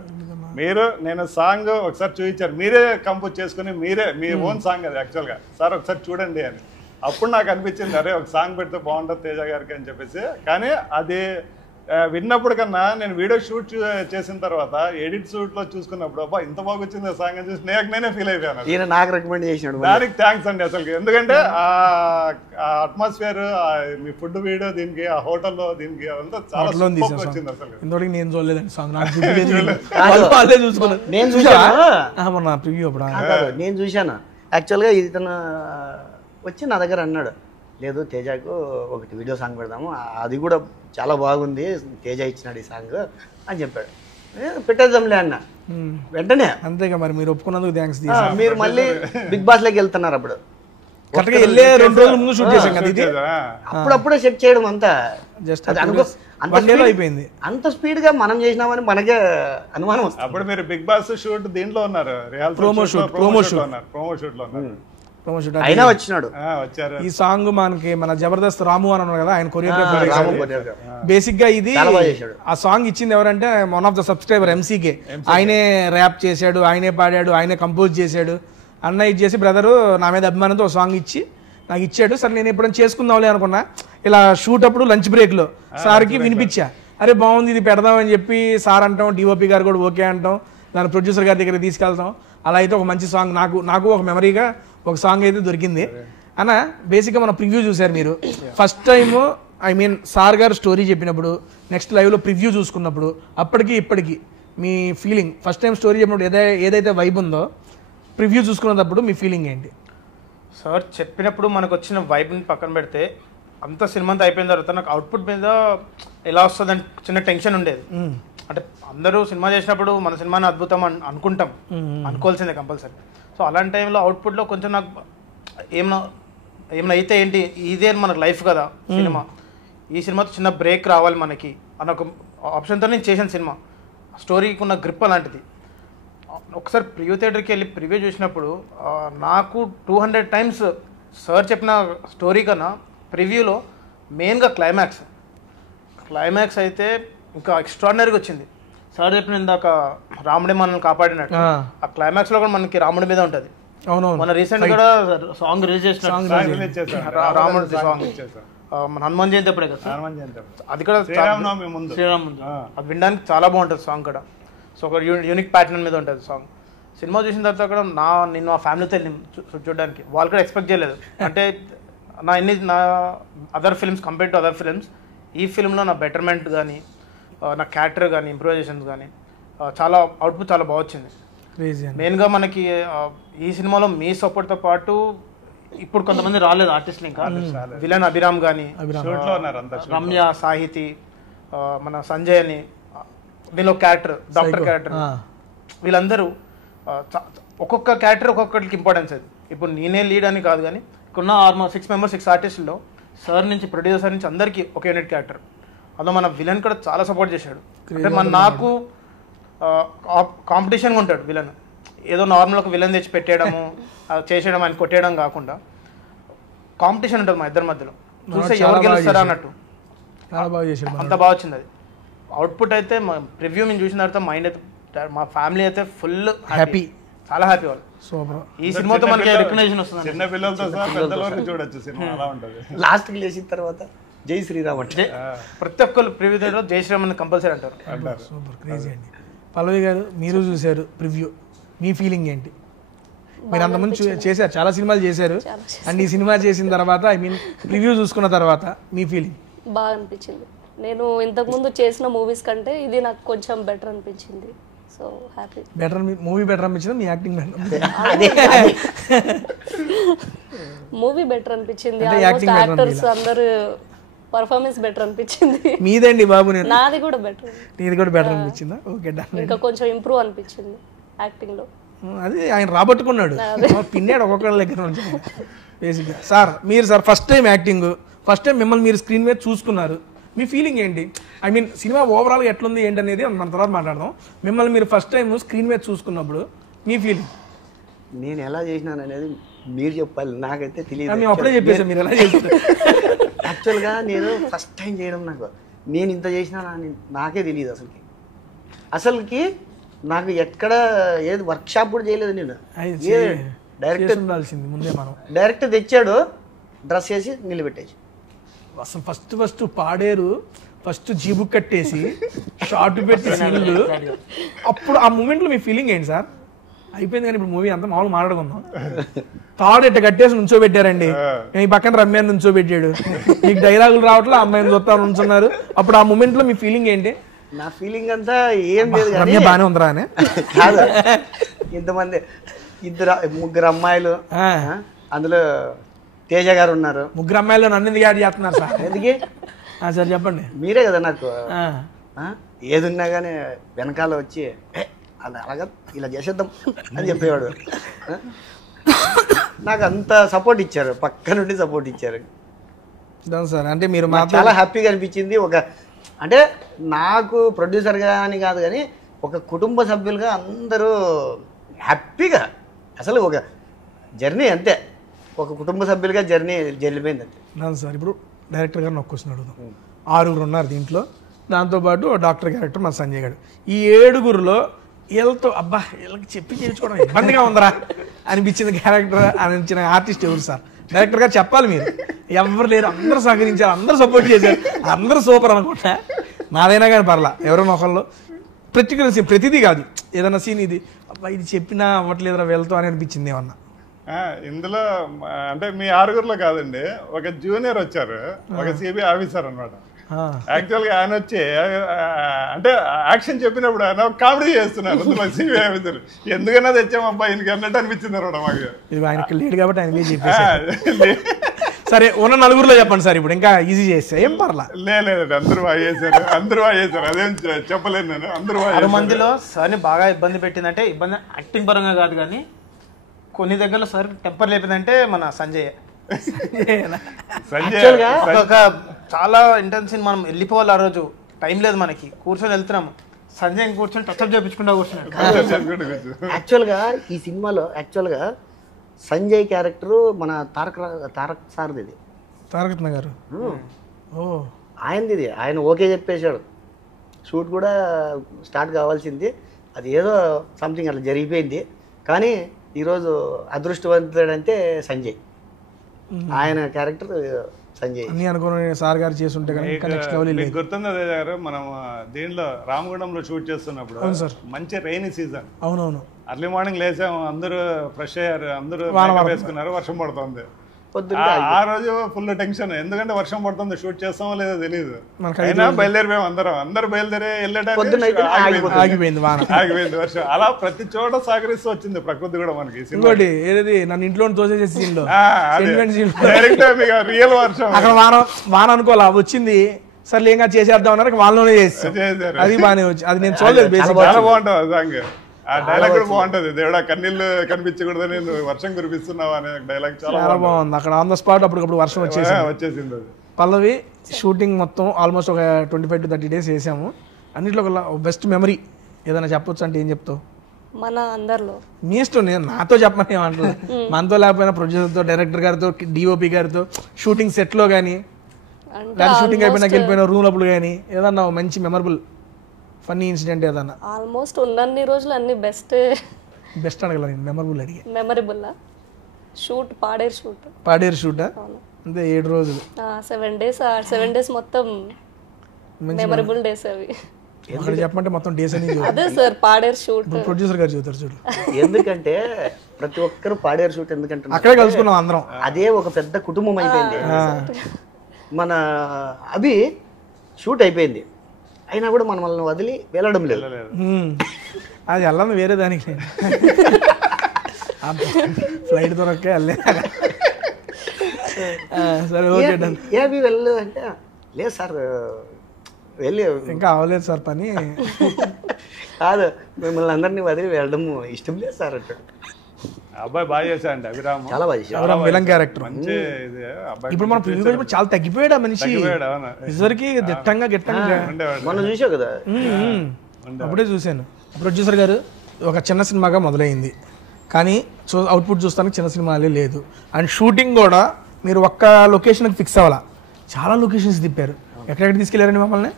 నేను సాంగ్ ఒకసారి చూపించారు, మీరే కంపోజ్ చేసుకుని మీరే మీ ఓన్ సాంగ్ అది యాక్చువల్గా. సార్ ఒకసారి చూడండి అని. అప్పుడు నాకు అనిపించింది, అరే ఒక సాంగ్ పెడితే బాగుంటుంది తేజ గారికి అని చెప్పేసి. కానీ అది విన్నప్పుడు కన్నా నేను వీడియో షూట్ చేసిన తర్వాత ఎడిట్ షూట్ లో చూసుకున్నప్పుడు అబ్బా ఇంత బాగా వచ్చింది సాంగ్ అని చూసి నేనే ఫీల్ అయిపోయాను. ఈయన నాకు రికమెండ్ చేసినాడు. దానికి థ్యాంక్స్ అండి అసలు. ఎందుకంటే ఆ అట్మాస్ఫియర్, మీ ఫుడ్ వీడియో, దీనికి ఆ హోటల్లో, దీనికి అదంతా చాలా వచ్చింది అసలు. ఇంతవరకు నేను చూడలేదండి సాంగ్. నేను చూశాను యాక్చువల్గా. ఇతను వచ్చి నా దగ్గర అన్నాడు, లేదు తేజకు ఒకటి వీడియో సాంగ్ పెడదాము, అది కూడా చాలా బాగుంది, తేజ ఇచ్చినాడు ఈ సాంగ్ అని చెప్పాడు. పెట్టేద్దాంలే అన్న వెంటనే. అంతేగా మరి, మీరు ఒప్పుకున్నందుకు థ్యాంక్స్. మీరు మళ్ళీ బిగ్ బాస్ లోకి వెళ్తున్నారు. అప్పుడు కరెక్ట్గా వెళ్ళే 2 రోజుల ముందు షూట్ చేసాం కదా ఇది. అప్పుడప్పుడే సెట్ చేయడం అంతా జస్ట్ అయిపోయింది. అంత స్పీడ్ గా మనం చేసినామని మనకే అనుమానం వస్తుంది. అప్పుడు మీరు బిగ్ బాస్ షూట్ దీంట్లో ఉన్నారు, ప్రోమో షూట్ లో ఉన్నారు. అయినా వచ్చినాడు. ఈ సాంగ్ మనకి మన జబర్దస్త్ రాము అని అన్నారు కదా, ఆయన కొరియోగ్రాఫర్. బేసిక్ గా ఇది ఆ సాంగ్ ఇచ్చింది ఎవరంటే one of the subscriber MCK. ఆయనే ర్యాప్ చేశాడు, ఆయనే పాడాడు, ఆయనే కంపోజ్ చేశాడు. అన్న ఇది చేసి బ్రదరు నా మీద అభిమానంతో ఒక సాంగ్ ఇచ్చి నాకు ఇచ్చాడు. సరే నేను ఎప్పుడైనా చేసుకుందాంలే అనుకున్నా. ఇలా షూట్ అప్పుడు లంచ్ బ్రేక్ లో సార్కి వినిపించా, అరే బాగుంది ఇది పెడదామని చెప్పి సార్ అంటాం, DOP గారు కూడా ఓకే అంటాం, దాని ప్రొడ్యూసర్ గారి దగ్గర తీసుకెళ్తాం. అలా అయితే ఒక మంచి సాంగ్ నాకు ఒక మెమరీగా ఒక సాంగ్ అయితే దొరికింది అన్న. బేసిక్గా మన ప్రివ్యూ చూశారు మీరు first time. I mean sir గారు స్టోరీ చెప్పినప్పుడు, నెక్స్ట్ లైవ్లో ప్రివ్యూ చూసుకున్నప్పుడు, అప్పటికి ఇప్పటికి మీ ఫీలింగ్, ఫస్ట్ టైం స్టోరీ చెప్పినప్పుడు ఏదైతే వైబ్ ఉందో ప్రివ్యూ చూసుకున్నప్పుడు మీ ఫీలింగ్ ఏంటి? సార్ చెప్పినప్పుడు మనకు వచ్చిన వైబ్ని పక్కన పెడితే, అంత సినిమా అంతా అయిపోయిన తర్వాత నాకు అవుట్పుట్ మీద ఎలా వస్తుందని చిన్న టెన్షన్ ఉండేది. అంటే అందరూ సినిమా చేసినప్పుడు మన సినిమాని అద్భుతం అనుకుంటాం, అనుకోవాల్సిందే కంపల్సరీ. సో అలాంటి టైంలో అవుట్పుట్లో కొంచెం నాకు ఏమైనా అయితే ఏంటి, ఇదే మనకు లైఫ్ కదా సినిమా, ఈ సినిమాతో చిన్న బ్రేక్ రావాలి మనకి అన్న ఒక ఆప్షన్తో నేను చేసిన సినిమా. స్టోరీకి ఉన్న గ్రిప్ అలాంటిది. ఒకసారి ప్రివ్యూ థియేటర్కి వెళ్ళి ప్రివ్యూ చూసినప్పుడు నాకు 200 టైమ్స్ సార్ చెప్పిన స్టోరీ కన్నా ప్రివ్యూలో మెయిన్గా క్లైమాక్స్ అయితే ఇంకా ఎక్స్ట్రాడినరీగా వచ్చింది. సార్ చెప్పిన ఇందాక రాముడే మనల్ని కాపాడినట్టు, ఆ క్లైమాక్స్ లో కూడా మనకి రాముడి మీద ఉంటది. మన రీసెంట్ కూడా సాంగ్ రిలీజ్ చేసిన రాముడి సాంగ్ మన హనుమాన్ జయంతి అప్పుడే కదా, అది కూడా శ్రీరామ్ ముందు అది వినడానికి చాలా బాగుంటుంది సాంగ్ కూడా. సో ఒక యూనిక్ ప్యాటర్న్ మీద ఉంటుంది సాంగ్. సినిమా చూసిన తర్వాత కూడా నేను మా ఫ్యామిలీతో వెళ్ళి చూడడానికి, వాళ్ళు కూడా ఎక్స్పెక్ట్ చేయలేదు. అంటే నా other films compare to other films, ఈ ఫిల్మ్లో నా బెటర్మెంట్ కానీ, నా క్యారెక్టర్ కానీ, ఇంప్రూవైజేషన్స్ కానీ చాలా అవుట్పుట్ చాలా బాగా వచ్చింది. మెయిన్గా మనకి ఈ సినిమాలో మీ సపోర్ట్తో పాటు ఇప్పుడు కొంతమంది రాలేదు ఆర్టిస్టులు ఇంకా విలన్ అభిరామ్ కానీ రమ్య సాహితి మన సంజయ్ అని వీళ్ళ క్యారెక్టర్ డాక్టర్ క్యారెక్టర్ వీళ్ళందరూ ఒక్కొక్క క్యారెక్టర్ ఒక్కొక్కరికి ఇంపార్టెన్స్ అది. ఇప్పుడు నేనే లీడ్ అని కాదు కానీ ఇక్కడున్న 6 మెంబర్స్ 6 ఆర్టిస్టుల్లో సార్ నుంచి ప్రొడ్యూసర్ నుంచి అందరికీ ఒక యూనిట్ క్యారెక్టర్. అందులో మన విలన్ కూడా చాలా సపోర్ట్ చేశాడు. అంటే నాకు కాంపిటీషన్గా ఉంటాడు విలన్. ఏదో నార్మల్ ఒక విలన్ తెచ్చి పెట్టేయడము చేసేయడం ఆయన కొట్టేయడం కాకుండా కాంపిటీషన్ ఉంటుంది మా ఇద్దరి మధ్యలో. చూస్తే ఎవరు గెలుస్తారా అన్నట్టు అంత బాగా వచ్చింది అది. అవుట్పుట్ అయితే మా ప్రివ్యూ మేము చూసిన తర్వాత మైండ్ అయితే మా ఫ్యామిలీ అయితే ఫుల్ హ్యాపీ, చాలా హ్యాపీ వాళ్ళు. ఈ సినిమాతో మనకి రికగ్నైజేషన్ వస్తుంది. చిన్న పిల్లలతో సహా పెద్దల వరకు చూడొచ్చు సినిమా అలా ఉంటుంది. లాస్ట్ కి లేచిన తర్వాత జై శ్రీరామ్ అంటే ప్రతి ఒక్కరు ప్రివ్యూ దగ్గర జై శ్రీరామ్ అని కంపల్సరీ అంటారు. సూపర్ క్రేజీ అండి. పల్లవి గారు మీరు చూశారు ప్రివ్యూ, మీ ఫీలింగ్ ఏంటి? మీరు అంతమంది చేశారు, చాలా సినిమాలు చేశారు, అండ్ ఈ సినిమా చేసిన తర్వాత ఐ మీన్ ప్రివ్యూ చూసుకున్న తర్వాత మీ ఫీలింగ్? బాగా అనిపించింది. నేను ఇంతకుముందు చేసిన మూవీస్ కంటే ఇది నాకు కొంచెం బెటర్ అనిపించింది. So happy. Better movie better అనిపించిందా మీ యాక్టింగ్ బెటర్? మూవీ బెటర్ అనిపించింది. యాక్టర్స్ అందరూ పర్ఫార్మెన్స్ బెటర్ అనిపించింది. మీదండి బాబు? నాది కూడా బెటర్. నీది కూడా బెటర్ అనిపించిందా? Okay done. ఇంకా కొంచెం ఇంప్రూవ్ అనిపించింది యాక్టింగ్ లో. అది ఆయన రాబట్టుకున్నాడు, పిన్నాడు ఒక్కొక్కళ్ళ దగ్గర నుంచి బేసిక్గా. సార్ మీరు sir first time acting, first time మిమ్మల్ని మీరు స్క్రీన్ మీద చూసుకున్నారు, మీ ఫీలింగ్ ఏంటి? ఐ మీన్ సినిమా ఓవరాల్గా ఎట్లుంది ఏంటనేది మన తర్వాత మాట్లాడదాం. మిమ్మల్ని మీరు ఫస్ట్ టైం స్క్రీన్ మీద చూసుకున్నప్పుడు మీ ఫీలింగ్? నేను ఎలా చేసినాను అనేది మీరు చెప్పాలి, నాకైతే తెలియదు. మేము అప్పుడే చెప్పేసాం మీరు ఎలా చేస్తారు. యాక్చువల్గా నేను ఫస్ట్ టైం చేయడం, నేను ఇంత చేసినా నాకే తెలియదు అసలుకి నాకు ఎక్కడ ఏది వర్క్ షాప్ కూడా చేయలేదు నేను. డైరెక్ట్ ఉండాల్సింది ముందే మనం. డైరెక్ట్ తెచ్చాడు, డ్రెస్ వేసి నిలబెట్టేసి అసలు ఫస్ట్ పాడేరు ఫస్ట్ జీబు కట్టేసి షార్ట్ పెట్టి సీన్లు, అప్పుడు ఆ మూమెంట్లో మీ ఫీలింగ్ ఏంటి సార్? అయిపోయింది కానీ ఇప్పుడు మూవీ అంతా మామూలు మాట్లాడుకుందాం. తాడు ఇట్ట కట్టేసి నుంచోబెట్టారండి, ఈ పక్కన రమ్యాన్ని నుంచోబెట్టాడు, మీకు డైలాగులు రావట్లే, అమ్మాయిని చూస్తా నుంచున్నారు. అప్పుడు ఆ మూమెంట్లో మీ ఫీలింగ్ ఏంటి? నా ఫీలింగ్ అంతా ఏం లేదు, రమ్య బాగానే ఉందిరా అని కాదు. ఇంతమంది 3 అమ్మాయిలు, అందులో తేజ గారు ఉన్నారు. 3 అమ్మాయిలు నన్ను ఎందుకు యాడ్ చేస్తున్నారు సార్? ఎందుకే సార్ చెప్పండి. మీరే కదా నాకు ఏది ఉన్నా కానీ వెనకాల వచ్చి అలాగా ఇలా చేసేద్దాం అని చెప్పేవాడు. నాకు అంత సపోర్ట్ ఇచ్చారు, పక్క నుండి సపోర్ట్ ఇచ్చారు సార్. అంటే మీరు చాలా హ్యాపీగా అనిపించింది. అంటే నాకు ప్రొడ్యూసర్గా అని కాదు కానీ ఒక కుటుంబ సభ్యులుగా అందరూ హ్యాపీగా, అసలు ఒక జర్నీ అంతే, ఒక కుటుంబ సభ్యులుగా జర్నీ జరిగిపోయింది అంతే. సార్ ఇప్పుడు డైరెక్టర్ గారిని ఒక క్వశ్చన్ అడుగుదాం. 6 ఉన్నారు దీంట్లో, దాంతోపాటు డాక్టర్ క్యారెక్టర్ మన సంజయ్ గారు. ఈ 7 వీళ్ళతో అబ్బా వీళ్ళకి చెప్పి చేయించుకోవడం ఇబ్బందిగా ఉందరా అనిపించిన క్యారెక్టర్ అనిపించిన ఆర్టిస్ట్ ఎవరు సార్? డైరెక్టర్ గారు చెప్పాలి. మీరు ఎవరు లేరు, అందరూ సహకరించారు, అందరూ సపోర్ట్ చేశారు, అందరూ సూపర్ అనుకుంటా. నాదైనా కానీ పర్లా, ఎవరైనా ఒకళ్ళు పర్టికులర్ సీన్, ప్రతిదీ కాదు, ఏదైనా సీన్ ఇది అబ్బా ఇది చెప్పినా అవ్వట్లేదురా వీళ్ళతో అని అనిపించింది ఏమన్నా? ఇందులో అంటే మీ 6 కాదండి, ఒక జూనియర్ వచ్చారు, ఒక సిబిఐ ఆఫీసర్ అనమాట. యాక్చువల్గా ఆయన వచ్చి అంటే యాక్షన్ చెప్పినప్పుడు ఆయన కామెడీ చేస్తున్నారు. సిబిఐ ఆఫీసర్ ఎందుకన్నా తెచ్చామబ్బా ఈయనకి అన్నట్టు అనిపించింది అనమాట మాకు. ఆయనకి లేడు కాబట్టి ఆయన సరే ఉన్న 4 చెప్పండి సార్, ఇప్పుడు ఇంకా ఈజీ చేస్తే ఏం పర్లా. లేదండి, అందరూ బాగా చేశారు, అదేం చెప్పలేను నేను. అందరూ 6 మందిలో సార్ని బాగా ఇబ్బంది పెట్టిందంటే, ఇబ్బంది యాక్టింగ్ పరంగా కాదు కానీ కొన్ని దగ్గరలో సార్ టెంపర్ లేపిందంటే మన సంజయ్. ఒక చాలా ఇంటెన్స్ మనం వెళ్ళిపోవాలి, ఆ రోజు టైం లేదు మనకి, కూర్చొని వెళ్తున్నాము, సంజయ్ కూర్చొని టచ్అప్ చేయించుకుంటా కూర్చున్నాడు. యాక్చువల్గా ఈ సినిమాలో యాక్చువల్గా సంజయ్ క్యారెక్టర్ మన తారక్ సార్ది, ఇది తారకరత్న గారు ఆయనది. ఇది ఆయన ఓకే చెప్పేశాడు, షూట్ కూడా స్టార్ట్ కావాల్సింది, అది ఏదో సంథింగ్ అట్లా జరిగిపోయింది. కానీ ఈరోజు అదృష్టవంతుడంటే సంజయ్, ఆయన క్యారెక్టర్ సంజయ్ అన్ని అనుకుని సార్ గారు చేస్తుంటే గుర్తుంది. అదే గారు మనం దీనిలో రామగుండంలో షూట్ చేస్తున్నప్పుడు మంచి రైనీ సీజన్, అవునవును, అర్లీ మార్నింగ్ లేసాము, అందరూ ఫ్రెష్ అయ్యారు, అందరూ వేసుకున్నారు, వర్షం పడుతుంది. ఆ రోజు ఫుల్ టెన్షన్, ఎందుకంటే వర్షం పడుతుంది, షూట్ చేస్తామో లేదో తెలియదు. అయినా బయలుదేరిపోయాం అందరూ బయలుదేరి వెళ్ళడానికి ఆగిపోయింది వర్షం. అలా ప్రతి చోట సహకరిస్తూ వచ్చింది ప్రకృతి కూడా మనకి. ఇంకోటి ఏది నన్ను ఇంట్లో తోసేసే రియల్ వర్షం, అక్కడ వాన అనుకోవాలా వచ్చింది, సర్లే ఇంకా చేసేద్దాం అన్నారు, వాళ్ళలోనే చేస్తారు. అది బాగానే వచ్చి, అది నేను చూడలేదు. చాలా బాగుంటుంది సాంగ్. ఆ డైలాగ్ కూడా బాగుంటది, దేవుడా కన్నీళ్ళు కనిపించకూడదని వర్షం కురిపిస్తున్నావు అనే డైలాగ్ చాలా బాగుంది. అక్కడ ఆన్ ద స్పాట్ అప్పటికప్పుడు వర్షం వచ్చేసింది. పల్లవి షూటింగ్ మొత్తం ఆల్మోస్ట్ ఒక 25 to 30 days చేసాము. అన్నిట్లో ఒక బెస్ట్ మెమరీ ఏదైనా చెప్పొచ్చు అంటే ఏం చెప్తావు? మన అందరిలో మీ ఇష్టం, నేను నాతో చెప్పమని ఏమంటున్నాను. మనతో లేకపోయినా ప్రొడ్యూసర్తో, డైరెక్టర్ గారితో, డిఓపి గారితో, షూటింగ్ సెట్లో కానీ, లేదా షూటింగ్ అయిపోయినాక వెళ్ళిపోయిన రూమ్ అప్పుడు కానీ ఏదన్నా మంచి మెమరబుల్ ఫన్నీ ఇన్సిడెంట్ ఏదన్నా? ఆల్మోస్ట్ ఉన్నన్ని రోజులు అన్ని బెస్ట్ అడగల, నేను మెమరబుల్ అడిగా. మెమరబుల్ షూట్ పాడేరు షూట్ అంతే 7 రోజులు 7 days మొత్తం మెమరబుల్ డేస్ అవి. అక్కడ చెప్పమంటే మొత్తం డేస్ అని అదే సార్ పాడేరు షూట్ ప్రొడ్యూసర్ గారు చూస్తారు చూడు. ఎందుకంటే ప్రతి ఒక్కరు పాడేరు షూట్ ఎందుకంటే అక్కడే కలుసుకున్నాం అందరం, అదే ఒక పెద్ద కుటుంబం అయిపోయింది. మన అభి షూట్ అయిపోయింది అయినా కూడా మనల్ని వదిలి వెళ్ళడం లేదు. అది వెళ్ళాము వేరే దానికి, ఫ్లైట్ దొరకే వెళ్ళే. సరే ఓకే డన్. ఏవి వెళ్ళలేదు అంటే లేదు సార్ వెళ్ళి ఇంకా అవ్వలేదు సార్ పని, కాదు మిమ్మల్ని అందరినీ వదిలి వెళ్ళడం ఇష్టం లేదు సార్ అంటాడు. అబ్బాయి బాగా చేశాడండి అభిరామ్, చాలా బాగా చేశాడు, విలన్ క్యారెక్టర్. మంచి ఇప్పుడు మనం ప్రివ్యూ చాలా తగ్గిపోయాడు మనిషి, ఇదివరకు దిట్టంగా గిట్టంగా. మనం చూసావు కదా, అప్పుడే చూశాను. ప్రొడ్యూసర్ గారు ఒక చిన్న సినిమాగా మొదలైంది, కానీ అవుట్పుట్ చూస్తానికి చిన్న సినిమాలే లేదు. అండ్ షూటింగ్ కూడా మీరు ఒక్క లొకేషన్కి ఫిక్స్ అవ్వాలా, చాలా లొకేషన్స్ తిప్పారు. ఎక్కడెక్కడ తీసుకెళ్లారండి మమ్మల్ని?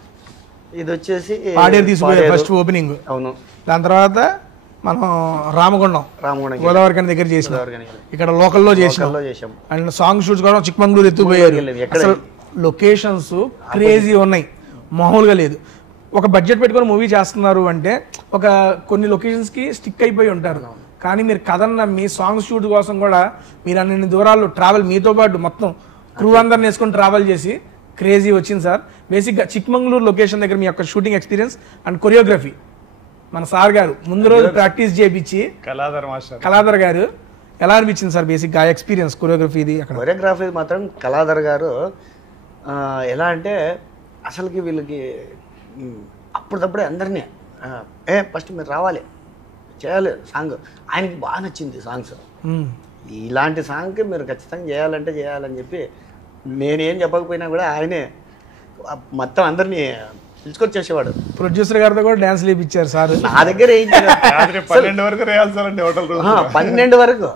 ఇది వచ్చేసి పాడేరు తీసుకుపోయారు ఫస్ట్ ఓపెనింగ్. అవును. దాని తర్వాత మనం రామగుండం గోదావరి కని దగ్గర చేసినాం, ఇక్కడ లోకల్లో చేసినాం. అండ్ సాంగ్ షూట్స్ కూడా చిక్మంగళూరు ఎత్తుపోయారు. అసలు లొకేషన్స్ క్రేజీ ఉన్నాయి, మామూలుగా లేదు. ఒక బడ్జెట్ పెట్టుకొని మూవీ చేస్తున్నారు అంటే ఒక కొన్ని లొకేషన్స్కి స్టిక్ అయిపోయి ఉంటారు, కానీ మీరు కథను నమ్మి సాంగ్ షూట్ కోసం కూడా మీరు అన్ని దూరాలు ట్రావెల్, మీతో పాటు మొత్తం క్రూ అందరిని వేసుకొని ట్రావెల్ చేసి క్రేజీ వచ్చింది సార్. బేసిక్గా చిక్మంగళూరు లొకేషన్ దగ్గర మీ యొక్క షూటింగ్ ఎక్స్పీరియన్స్ అండ్ కొరియోగ్రఫీ మన సార్ గారు ముందు రోజు ప్రాక్టీస్ చేయించి, కళాధర్ గారు ఎలా అనిపించింది సార్ బేసిక్గా ఎక్స్పీరియన్స్ కొరియోగ్రఫీ? ఇది అక్కడ కొరియోగ్రఫీ మాత్రం కళాధర్ గారు ఎలా అంటే అసలుకి వీళ్ళకి అప్పటికప్పుడే అందరినీ ఫస్ట్ మీరు రావాలి చేయాలి సాంగ్, ఆయనకి బాగా నచ్చింది సాంగ్స్. ఇలాంటి సాంగ్కి మీరు ఖచ్చితంగా చేయాలని చెప్పి నేనేం చెప్పకపోయినా కూడా ఆయనే మొత్తం అందరినీ పిలుచుకొచ్చేసేవాడు. ప్రొడ్యూసర్ గారితో కూడా డాన్స్ లేపించారు సార్. నా దగ్గర 12 వరకు రిహార్సల్ అండి, 12 వరకు.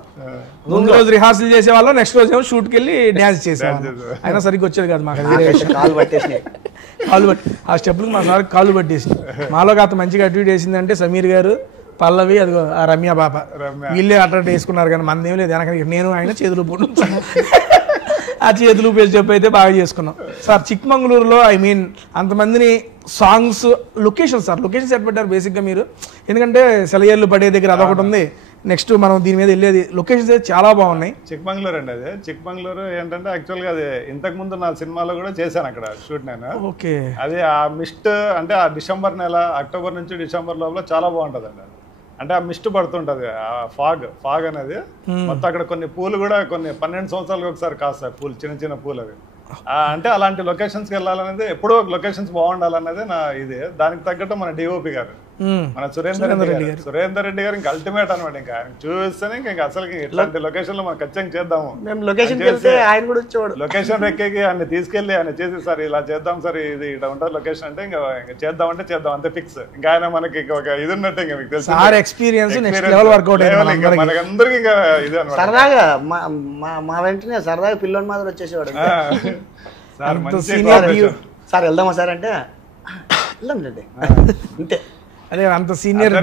ముందు రోజు రిహార్సల్ చేసేవాళ్ళం, నెక్స్ట్ రోజు ఏమో షూట్కి వెళ్ళి డాన్స్ చేసేవాళ్ళం. అయినా సరిగ్గా వచ్చేది కాదు మాకు, కాలు పట్టేసినాయి. ఆ స్టెప్లకు మా సార్ కాళ్ళు పట్టేసింది. మాలో కాస్త మంచిగా అటు ఇటు వేసిందంటే సమీర్ గారు, పల్లవి, అదిగో ఆ రమ్య పాప, వీళ్ళే అట్లా వేసుకున్నారు. కానీ మనదేం లేదు, వెనక నేను ఆయన చేతులు పోటు ఆ చేతులు పేరు చెప్పి అయితే బాగా చేసుకున్నాం సార్. చిక్మంగళూరులో ఐ మీన్ అంతమందిని songs location sir, location set పెట్టారు బేసిక్గా మీరు, ఎందుకంటే సెలయేర్లు పడే దగ్గర అదొకటి ఉంది. నెక్స్ట్ మనం దీని మీద వెళ్ళేది లొకేషన్స్ అయితే చాలా బాగున్నాయి. చిక్మంగళూరు అండి, అదే చిక్మంగళూరు ఏంటంటే యాక్చువల్గా అది ఇంతకు ముందు నా సినిమాలో కూడా చేశాను అక్కడ షూట్ నేను. ఓకే. అది ఆ మిస్ట్ అంటే ఆ డిసెంబర్ నెల, అక్టోబర్ నుంచి డిసెంబర్ లోపల చాలా బాగుంటుంది అండి. అంటే ఆ మిస్ట్ పడుతుంటది, ఆ ఫాగ్ అనేది మొత్తం. అక్కడ కొన్ని పూలు కూడా కొన్ని 12 సంవత్సరాలకు ఒకసారి కాస్తాయి పూలు, చిన్న పూలు అవి. అంటే అలాంటి లొకేషన్స్కి వెళ్ళాలనేది, ఎప్పుడో లొకేషన్స్ బాగుండాలనేది నా ఇది. దానికి తగ్గట్టు మన డిఓపి గారు, మన సురేందర్ రెడ్డి గారు ఇంకా అల్టిమేట్ అనమాట. ఇంకా ఆయన చూస్తేనే ఇంకా అసలు ఇట్లాంటి లొకేషన్ లో మనం ఖచ్చితంగా చేద్దాము. లొకేషన్ ఎక్కేకి ఆయన తీసుకెళ్లి ఆయన చేసి సార్ ఇలా చేద్దాం సార్, ఇది ఇలా ఉంటుంది లొకేషన్ అంటే ఇంకా చేద్దాం అంతే ఫిక్స్. ఇంకా ఆయన మనకి ఒక ఇది ఉన్నట్టు ఇంకా మీకు తెలుసు మనకందరికి ఇంకా ఇది అనమాట. సరదాగా మా వెంటనే సరదాగా పిల్లోని మాదిరి వచ్చేసేవాడు. సార్ వెళ్దామా సార్ అంటే వెళ్దాంలేండి అంతే. అదే అంత సీనియర్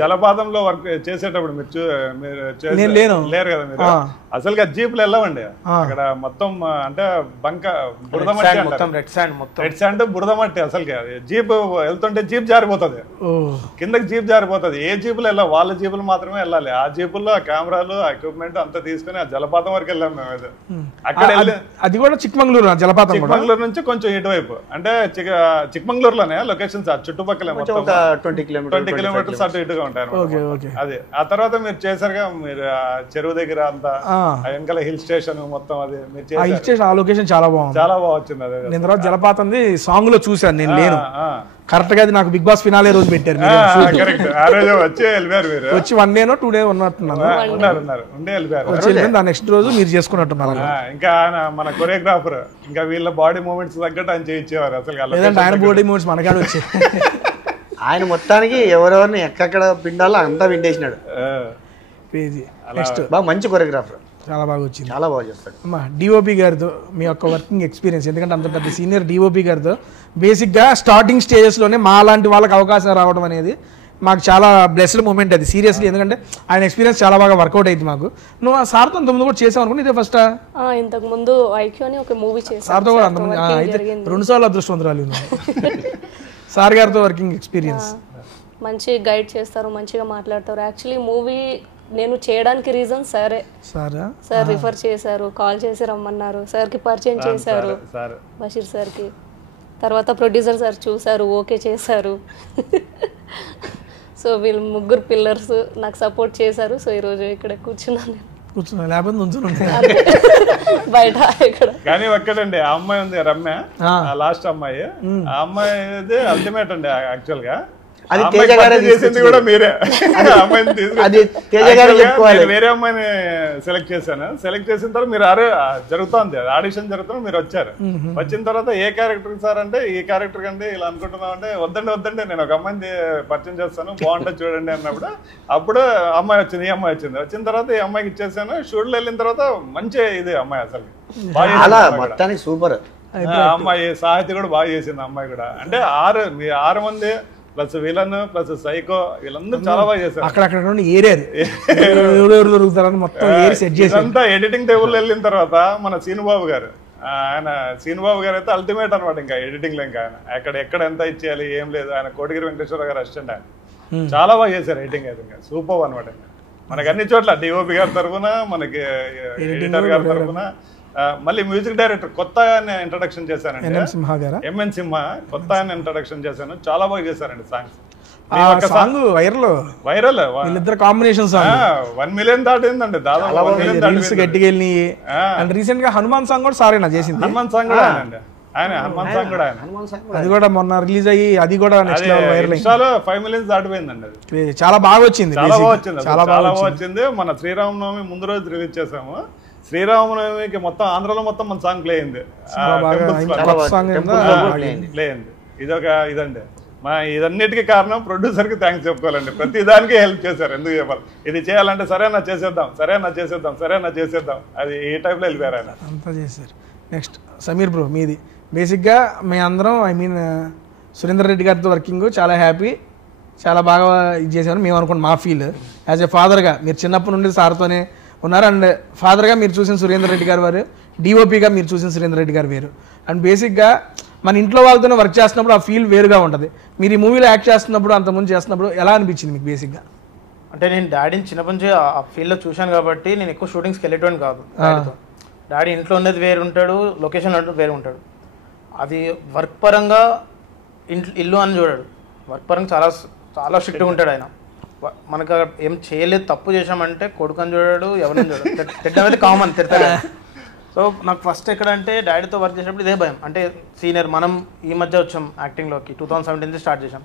జలపాతంలో వర్క్ చేసేటప్పుడు మీరు లేరు కదా మీరు, అసలుగా జీప్లు వెళ్ళవండి అక్కడ మొత్తం అంటే బంక బురద మట్టి మొత్తం రెడ్ శాండ్ మొత్తం రెడ్ శాండ్ బురద మట్టి అసలుగా జీప్ వెళ్తుంటే జీప్ జారిపోతుంది కిందకి జీప్ జారిపోతుంది ఏ జీపులు వెళ్ళాలి వాళ్ళ జీపులు మాత్రమే వెళ్ళాలి ఆ జీపుల్లో ఆ కెమెరాలు ఆ ఎక్విప్మెంట్ అంతా తీసుకుని ఆ జలపాతం వరకు వెళ్ళాం మేము అది అక్కడ అది కూడా చిక్మంగళూరు జలపాతం చిక్మంగళూరు నుంచి కొంచెం ఇటువైపు అంటే చిక్మంగళూరులోనే లొకేషన్స్ చుట్టుపక్కల మొత్తం 20 కిలోమీటర్స్ అటు ఇటుగా ఉంటాయి అది ఆ తర్వాత మీరు చేశారుగా మీరు చెరువు దగ్గర అంతా వెనకాల హిల్ స్టేషన్ మొత్తం అది మీరు హిల్ స్టేషన్ ఆ లొకేషన్ చాలా బాగుంది చాలా బాగా వచ్చింది అదే నేను తర్వాత జలపాతం సాంగ్ లో చూసాను నేను లేను కరెక్ట్ గా అది నాకు బిగ్ బాస్ ఫినాలే రోజు పెట్టారు ఆ రోజు వచ్చి వెళ్ళిపోయారు మీరు వచ్చి 1 డే 2 డే ఉన్నట్టున్నారు ఉండే వెళ్ళిపోయారు దాని నెక్స్ట్ రోజు మీరు చేసుకున్నట్టున్నారు ఇంకా ఆయన మన కొరియోగ్రాఫర్ ఇంకా వీళ్ళ బాడీ మూమెంట్స్ తగ్గట్టు ఆయన చేయించేవారు అసలు లేదంటే ఆయన బాడీ మూమెంట్స్ మనకాడ వచ్చాయి ఆయన మొత్తానికి ఎవరెవరిని ఎక్కడెక్కడ పిండాలో అంతా పిండేసినాడు పేజీ నెక్స్ట్ బాగా మంచి కొరియోగ్రాఫర్ చాలా బాగా వచ్చింది చాలా బాగా చేస్తాడు అమ్మా డిఓపి గారితో మీ యొక్క వర్కింగ్ ఎక్స్పీరియన్స్ ఎందుకంటే అంత పెద్ద సీనియర్ డిఓపి గారితో బేసిక్గా స్టార్టింగ్ స్టేజెస్లోనే మా లాంటి వాళ్ళకి అవకాశం రావడం అనేది మాకు చాలా బ్లెస్డ్ మూమెంట్ అది సీరియస్లీ ఎందుకంటే ఆయన ఎక్స్పీరియన్స్ చాలా బాగా వర్కౌట్ అయింది మాకు నువ్వు సార్తో అంతకుముందు కూడా చేసావు అనుకుని ఇదే ఫస్ట్ ఇంతకు ముందు ఐక్యూ అని ఒక మూవీ చేశాను సార్తో కూడా అంతకుముందు అయితే 2 సార్లు అదృష్టవంతురాలు సార్ గారితో వర్కింగ్ ఎక్స్పీరియన్స్ మంచి గైడ్ చేస్తారు మంచిగా మాట్లాడతారు యాక్చువల్లీ మూవీ నేను చేయడానికి రీజన్ సరే సార్ రిఫర్ చేశారు కాల్ చేసి రమ్మన్నారు సార్కి పరిచయం చేశారు బషీర్ సార్కి తర్వాత ప్రొడ్యూసర్ సార్ చూశారు ఓకే చేశారు సో వీళ్ళు 3 పిల్లర్స్ నాకు సపోర్ట్ చేశారు సో ఈరోజు ఇక్కడ కూర్చున్నాను బయట ఇక్కడ కానీ ఒక్కడండి ఆ అమ్మాయి ఉంది రమ్య లాస్ట్ అమ్మాయి ఆ అమ్మాయి అల్టిమేట్ అండి యాక్చువల్ గా అది తేజ గారే చేసింది కూడా మీరే అది తేజ గారే చెప్పుకోవాలి వేరే అమ్మాయిని సెలెక్ట్ చేశాను సెలెక్ట్ చేసిన తర్వాత మీరు జరుగుతుంది ఆడిషన్ జరుగుతుంది మీరు వచ్చారు వచ్చిన తర్వాత ఏ క్యారెక్టర్ సార్ అంటే ఈ క్యారెక్టర్ కంటే ఇలా అనుకుంటున్నాం అంటే వద్దండి నేను ఒక అమ్మాయిని పరిచయం చేస్తాను బాగుంటుంది చూడండి అన్నప్పుడు అప్పుడు అమ్మాయి వచ్చింది ఈ అమ్మాయి వచ్చిన తర్వాత ఈ అమ్మాయికి ఇచ్చేసాను షూట్లో వెళ్ళిన తర్వాత మంచి ఇది అమ్మాయి అసలు మొత్తానికి సూపర్ అమ్మాయి సాహిత్య కూడా బాగా చేసింది అమ్మాయి కూడా అంటే 6 మంది ప్లస్ విలన్ ప్లస్ సైకో వీళ్ళందరూ చాలా బాగా చేశారు అక్కడక్కడ మొత్తం ఎడిటింగ్ టేబుల్ వెళ్ళిన తర్వాత మన సీనుబాబు గారు అయితే అల్టిమేట్ అనమాట ఇంకా ఎడిటింగ్ లో ఇంకా ఆయన ఎక్కడ ఎంత ఇచ్చేయాలి ఏం లేదు ఆయన కోటిగిరి వెంకటేశ్వర గారు అసిస్టెంట్ ఆయన చాలా బాగా చేశారు ఎడిటింగ్ అయితే ఇంకా సూపర్ అనమాట మనకి అన్ని చోట్ల డిఓపి గారి తరఫున మనకి ఎడిటర్ గారి తరఫున మళ్ళీ మ్యూజిక్ డైరెక్టర్ కొత్త ఇంట్రడక్షన్ చేశానండి ఎంఎన్ సింహ కొత్త ఇంట్రడక్షన్ చేశాను చాలా బాగా చేశారండి సాంగ్స్ వైరల్ వీళ్ళిద్దరు కాంబినేషన్ సాంగ్ 1 million దాటిందండి దాదాపు 1 million రీల్స్ గట్టికెళ్ళి అండ్ రీసెంట్ గా హనుమాన్ సాంగ్ కూడా సారేనా చేసింది హనుమాన్ సాంగ్ కూడా హనుమాన్ సాంగ్ కూడా అది కూడా మొన్న రిలీజ్ అయ్యి అది కూడా నెక్స్ట్ వైరల్ ఇన్స్టాలో 5 million దాటిపోయిందండి అది చాలా బాగా వచ్చింది చాలా బాగా వచ్చింది మన శ్రీరామనవమి ముందు రోజు రిలీజ్ చేసాము శ్రీరామనవమికి మొత్తం ఆంధ్రలో మొత్తం మన సాంగ్ ప్లే అయింది ప్లే అయింది ఇదండి ఇదన్నిటికీ కారణం ప్రొడ్యూసర్ కి థ్యాంక్స్ చెప్పుకోవాలండి ప్రతి దానికి హెల్ప్ చేశారు ఎందుకు చెప్పాలి ఇది చేయాలంటే సరేనా చేసేద్దాం అది ఈ టైప్ లో వెళ్ళిపోయారు ఆయన అంతా చేశారు నెక్స్ట్ సమీర్ బ్రో మీది బేసిక్గా మేము అందరం సురేందర్ రెడ్డి గారితో వర్కింగ్ చాలా హ్యాపీ చాలా బాగా ఇది చేశారు మేము అనుకోండి మా ఫీల్ యాజ్ ఎ ఫాదర్గా మీరు చిన్నప్పటి నుండి సార్తోనే ఉన్నారు అండ్ ఫాదర్గా మీరు చూసిన సురేందర్ రెడ్డి గారు వారు డిఓపిగా మీరు చూసిన సురేందర్ రెడ్డి గారు వేరు అండ్ బేసిక్గా మన ఇంట్లో వాళ్ళతోనే వర్క్ చేస్తున్నప్పుడు ఆ ఫీల్ వేరుగా ఉంటుంది మీరు ఈ మూవీలో యాక్ట్ చేస్తున్నప్పుడు అంతకుముందు చేస్తున్నప్పుడు ఎలా అనిపించింది మీకు బేసిక్గా అంటే నేను డాడీని చిన్నప్పటి నుంచి ఆ ఫీల్డ్లో చూశాను కాబట్టి నేను ఎక్కువ షూటింగ్స్కి వెళ్ళేటోని కాదు డాడీ ఇంట్లో ఉన్నది వేరు ఉంటాడు లొకేషన్ వేరు ఉంటాడు అది వర్క్ పరంగా ఇల్లు అని చూడాడు వర్క్ పరంగా చాలా చాలా స్ట్రిక్ట్గా ఉంటాడు ఆయన మనకు ఏం చేయలేదు తప్పు చేసామంటే కొడుకని చూడాడు ఎవరిని చూడాడు తిట్టడం అయితే కామన్ తిడతాడు సో నాకు ఫస్ట్ ఎక్కడంటే డాడీతో వర్క్ చేసినప్పుడు ఇదే భయం అంటే సీనియర్ మనం ఈ మధ్య వచ్చాం యాక్టింగ్లోకి 2017 స్టార్ట్ చేసాం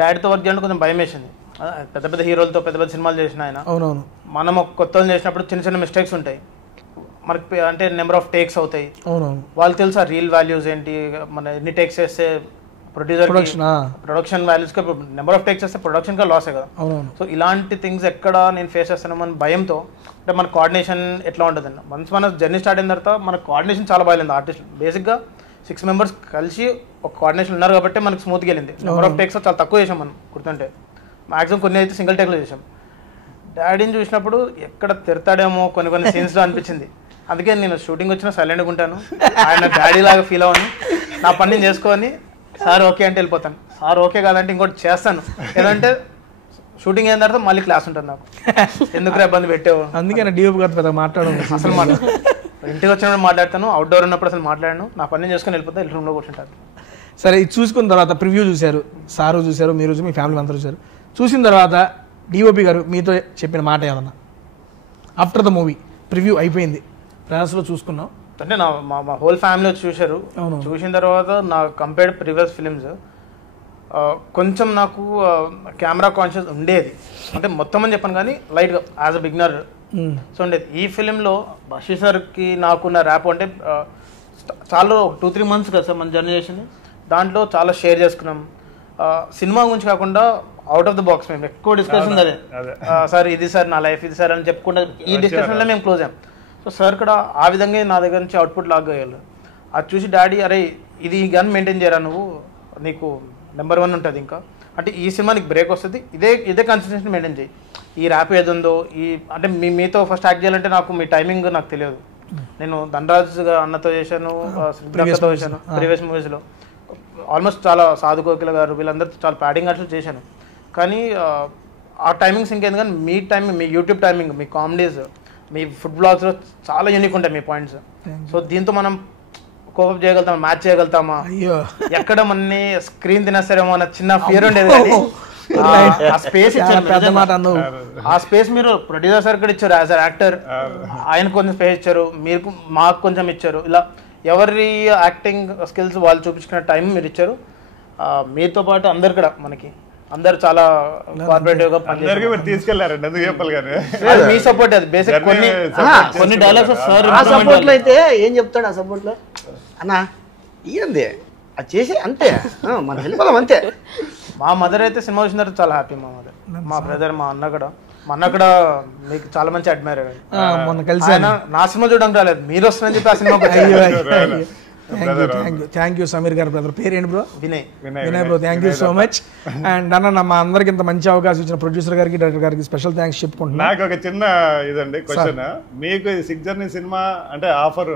డాడీతో వర్క్ చేయడానికి కొంచెం భయం వేసింది పెద్ద పెద్ద హీరోలతో పెద్ద పెద్ద సినిమాలు చేసిన ఆయన మనం కొత్త చేసినప్పుడు చిన్న చిన్న మిస్టేక్స్ ఉంటాయి మనకి అంటే నెంబర్ ఆఫ్ టేక్స్ అవుతాయి వాళ్ళు తెలుసా రీల్ వాల్యూస్ ఏంటి మన ఎన్ని టేక్స్ చేస్తే production values number of takes చేస్తే ప్రొడక్షన్ గా లాసే కదా సో ఇలాంటి థింగ్స్ ఎక్కడ నేను ఫేస్ చేస్తాను మన భయంతో అంటే మన కోఆర్డినేషన్ ఎట్లా ఉంటుంది అన్న మన జర్నీ స్టార్ట్ అయిన తర్వాత మన కోఆర్డినేషన్ చాలా బాగాలేదు ఆర్టిస్ట్ బేసిక్గా 6 members కలిసి ఒక కోఆర్డినేషన్ ఉన్నారు కాబట్టి మనకు స్మూత్గా వెళ్ళింది నెంబర్ ఆఫ్ టేక్స్ చాలా తక్కువ చేసాం మనం గుర్తుంటే మాక్సిమం కొన్ని అయితే సింగిల్ టేక్లో చేసాం డాడీని చూసినప్పుడు ఎక్కడ తిడతాడేమో కొన్ని సీన్స్లో అనిపించింది. అందుకే నేను షూటింగ్ వచ్చినా సైలెంట్గా ఉంటాను, ఆయన డాడీ లాగా ఫీల్ అవ్వను, నా పని నేను చేసుకొని సార్ ఓకే అంటే వెళ్ళిపోతాను. సార్ ఓకే కాదంటే ఇంకోటి చేస్తాను, ఏదంటే షూటింగ్ అయిన తర్వాత మళ్ళీ క్లాస్ ఉంటుంది నాకు, ఎందుకు ఇబ్బంది పెట్టావు. అందుకే డిఓపి గారితో పెద్ద మాట్లాడను, అసలు ఇంటికి వచ్చినప్పుడు మాట్లాడతాను, అవుట్డోర్ ఉన్నప్పుడు అసలు మాట్లాడాను, నా పని నేను చేసుకొని వెళ్ళిపోతాను, వెళ్ళి రూమ్లో కూర్చుంటాను. సరే, ఇది చూసుకున్న తర్వాత ప్రివ్యూ చూశారు, సారు చూశారు, మీరు మీ ఫ్యామిలీ అంతా చూశారు. చూసిన తర్వాత డిఓపి గారు మీతో చెప్పిన మాట ఏమన్నా ఆఫ్టర్ ద మూవీ ప్రివ్యూ అయిపోయింది, ప్రయాసలో చూసుకున్నాం అంటే మా హోల్ ఫ్యామిలీ వచ్చి చూశారు. చూసిన తర్వాత నా కంపేర్డ్ ప్రీవియస్ ఫిలిమ్స్ కొంచెం నాకు కెమెరా కాన్షియస్ ఉండేది, అంటే మొత్తం అని చెప్పాను కానీ లైట్గా యాజ్ అ బిగినర్ సో ఉండేది. ఈ ఫిలింలో బషీర్ సార్కి నాకున్న ర్యాప్ అంటే చాలా 2-3 months కదా సార్ మన జర్నీ చేసింది, దాంట్లో చాలా షేర్ చేసుకున్నాం. సినిమా గురించి కాకుండా అవుట్ ఆఫ్ ద బాక్స్ మేము ఎక్కువ డిస్కషన్ అదే, సార్ ఇది సార్ నా లైఫ్, ఇది సార్ అని చెప్పుకుంటే ఈ డిస్కషన్లో మేము క్లోజ్ అయ్యాం. సో సార్ కూడా ఆ విధంగా నా దగ్గర నుంచి అవుట్పుట్ లాగా అయ్యారు. అది చూసి డాడీ అరే ఇది కానీ మెయింటైన్ చేయరా నువ్వు, నీకు నెంబర్ 1 ఉంటుంది, ఇంకా అంటే ఈ సినిమా నీకు బ్రేక్ వస్తుంది, ఇదే కన్సిస్టెన్సీ మెయింటైన్ చేయి. ఈ ర్యాప్ ఏదుందో ఈ అంటే మీతో ఫస్ట్ యాక్ట్ చేయాలంటే నాకు మీ టైమింగ్ నాకు తెలియదు. నేను ధనరాజ్ అన్నతో చేశాను, శ్రీతో చేశాను ప్రీవియస్ మూవీస్లో, ఆల్మోస్ట్ చాలా సాధు కోకిల గారు వీళ్ళందరితో చాలా ప్యాడింగ్ అట్లా చేశాను. కానీ ఆ టైమింగ్స్ ఇంకెందుకని మీ టైమింగ్, మీ యూట్యూబ్ టైమింగ్, మీ కామెడీస్, మీ ఫుడ్ బ్లాగ్స్లో చాలా యూనిక్ ఉంటాయి మీ పాయింట్స్. సో దీంతో మనం కోపం చేయగలుగుతామా, మ్యాచ్ చేయగలుగుతామా, ఎక్కడ మనని స్క్రీన్ తినేస్తారేమో అన్న చిన్న ఫియర్ ఉండేది. కానీ ఆ స్పేస్ ఇచ్చారు, ఆ స్పేస్ మీరు ప్రొడ్యూసర్ సార్ కూడా ఇచ్చారు యాజ్ అ యాక్టర్, ఆయన కొంచెం స్పేస్ ఇచ్చారు, మీరు మాకు కొంచెం ఇచ్చారు. ఇలా ఎవరి యాక్టింగ్ స్కిల్స్ వాళ్ళు చూపించుకునే టైం మీరు ఇచ్చారు. మీతో పాటు అందరు కూడా మనకి అందరు చాలా కోఆపరేటివ్ గా తీసుకెళ్లారండి, ఎందుకు చెప్పాలి కానీ మీ సపోర్ట్. అది బేసిక్ కొన్ని డైలాగ్స్ సార్ సపోర్ట్ లో అయితే ఏం చెప్తాడు, ఆ సపోర్ట్ లో అన్నా ఏంది అది చేసి అంతే మనం వెళ్ళిపోదాం అంతే. మా మదర్ అయితే సినిమా చూసిన తర్వాత చాలా హ్యాపీ. మా మదర్, మా బ్రదర్, మా అన్న కూడా మీకు చాలా మంచి అడ్మైర్ అయ్యాడు. నా సినిమా చూడడం రాలేదు, మీరు వస్తున్నారని చెప్పి ఆ సినిమా. థ్యాంక్ యూ సమీర్ గారు బ్రదర్. పేరేంటి bro? Vinay bro, thank you so much. And అన్న మా అందరికి ఇంత మంచి అవకాశం ఇచ్చిన ప్రొడ్యూసర్ గారికి, డైరెక్టర్ గారికి స్పెషల్ థ్యాంక్స్ చెప్పుకుంటున్నాను. నాకు ఒక చిన్న ఇదండి క్వశ్చన్, మీకు ఈ 6 Journey సినిమా అంటే ఆఫర్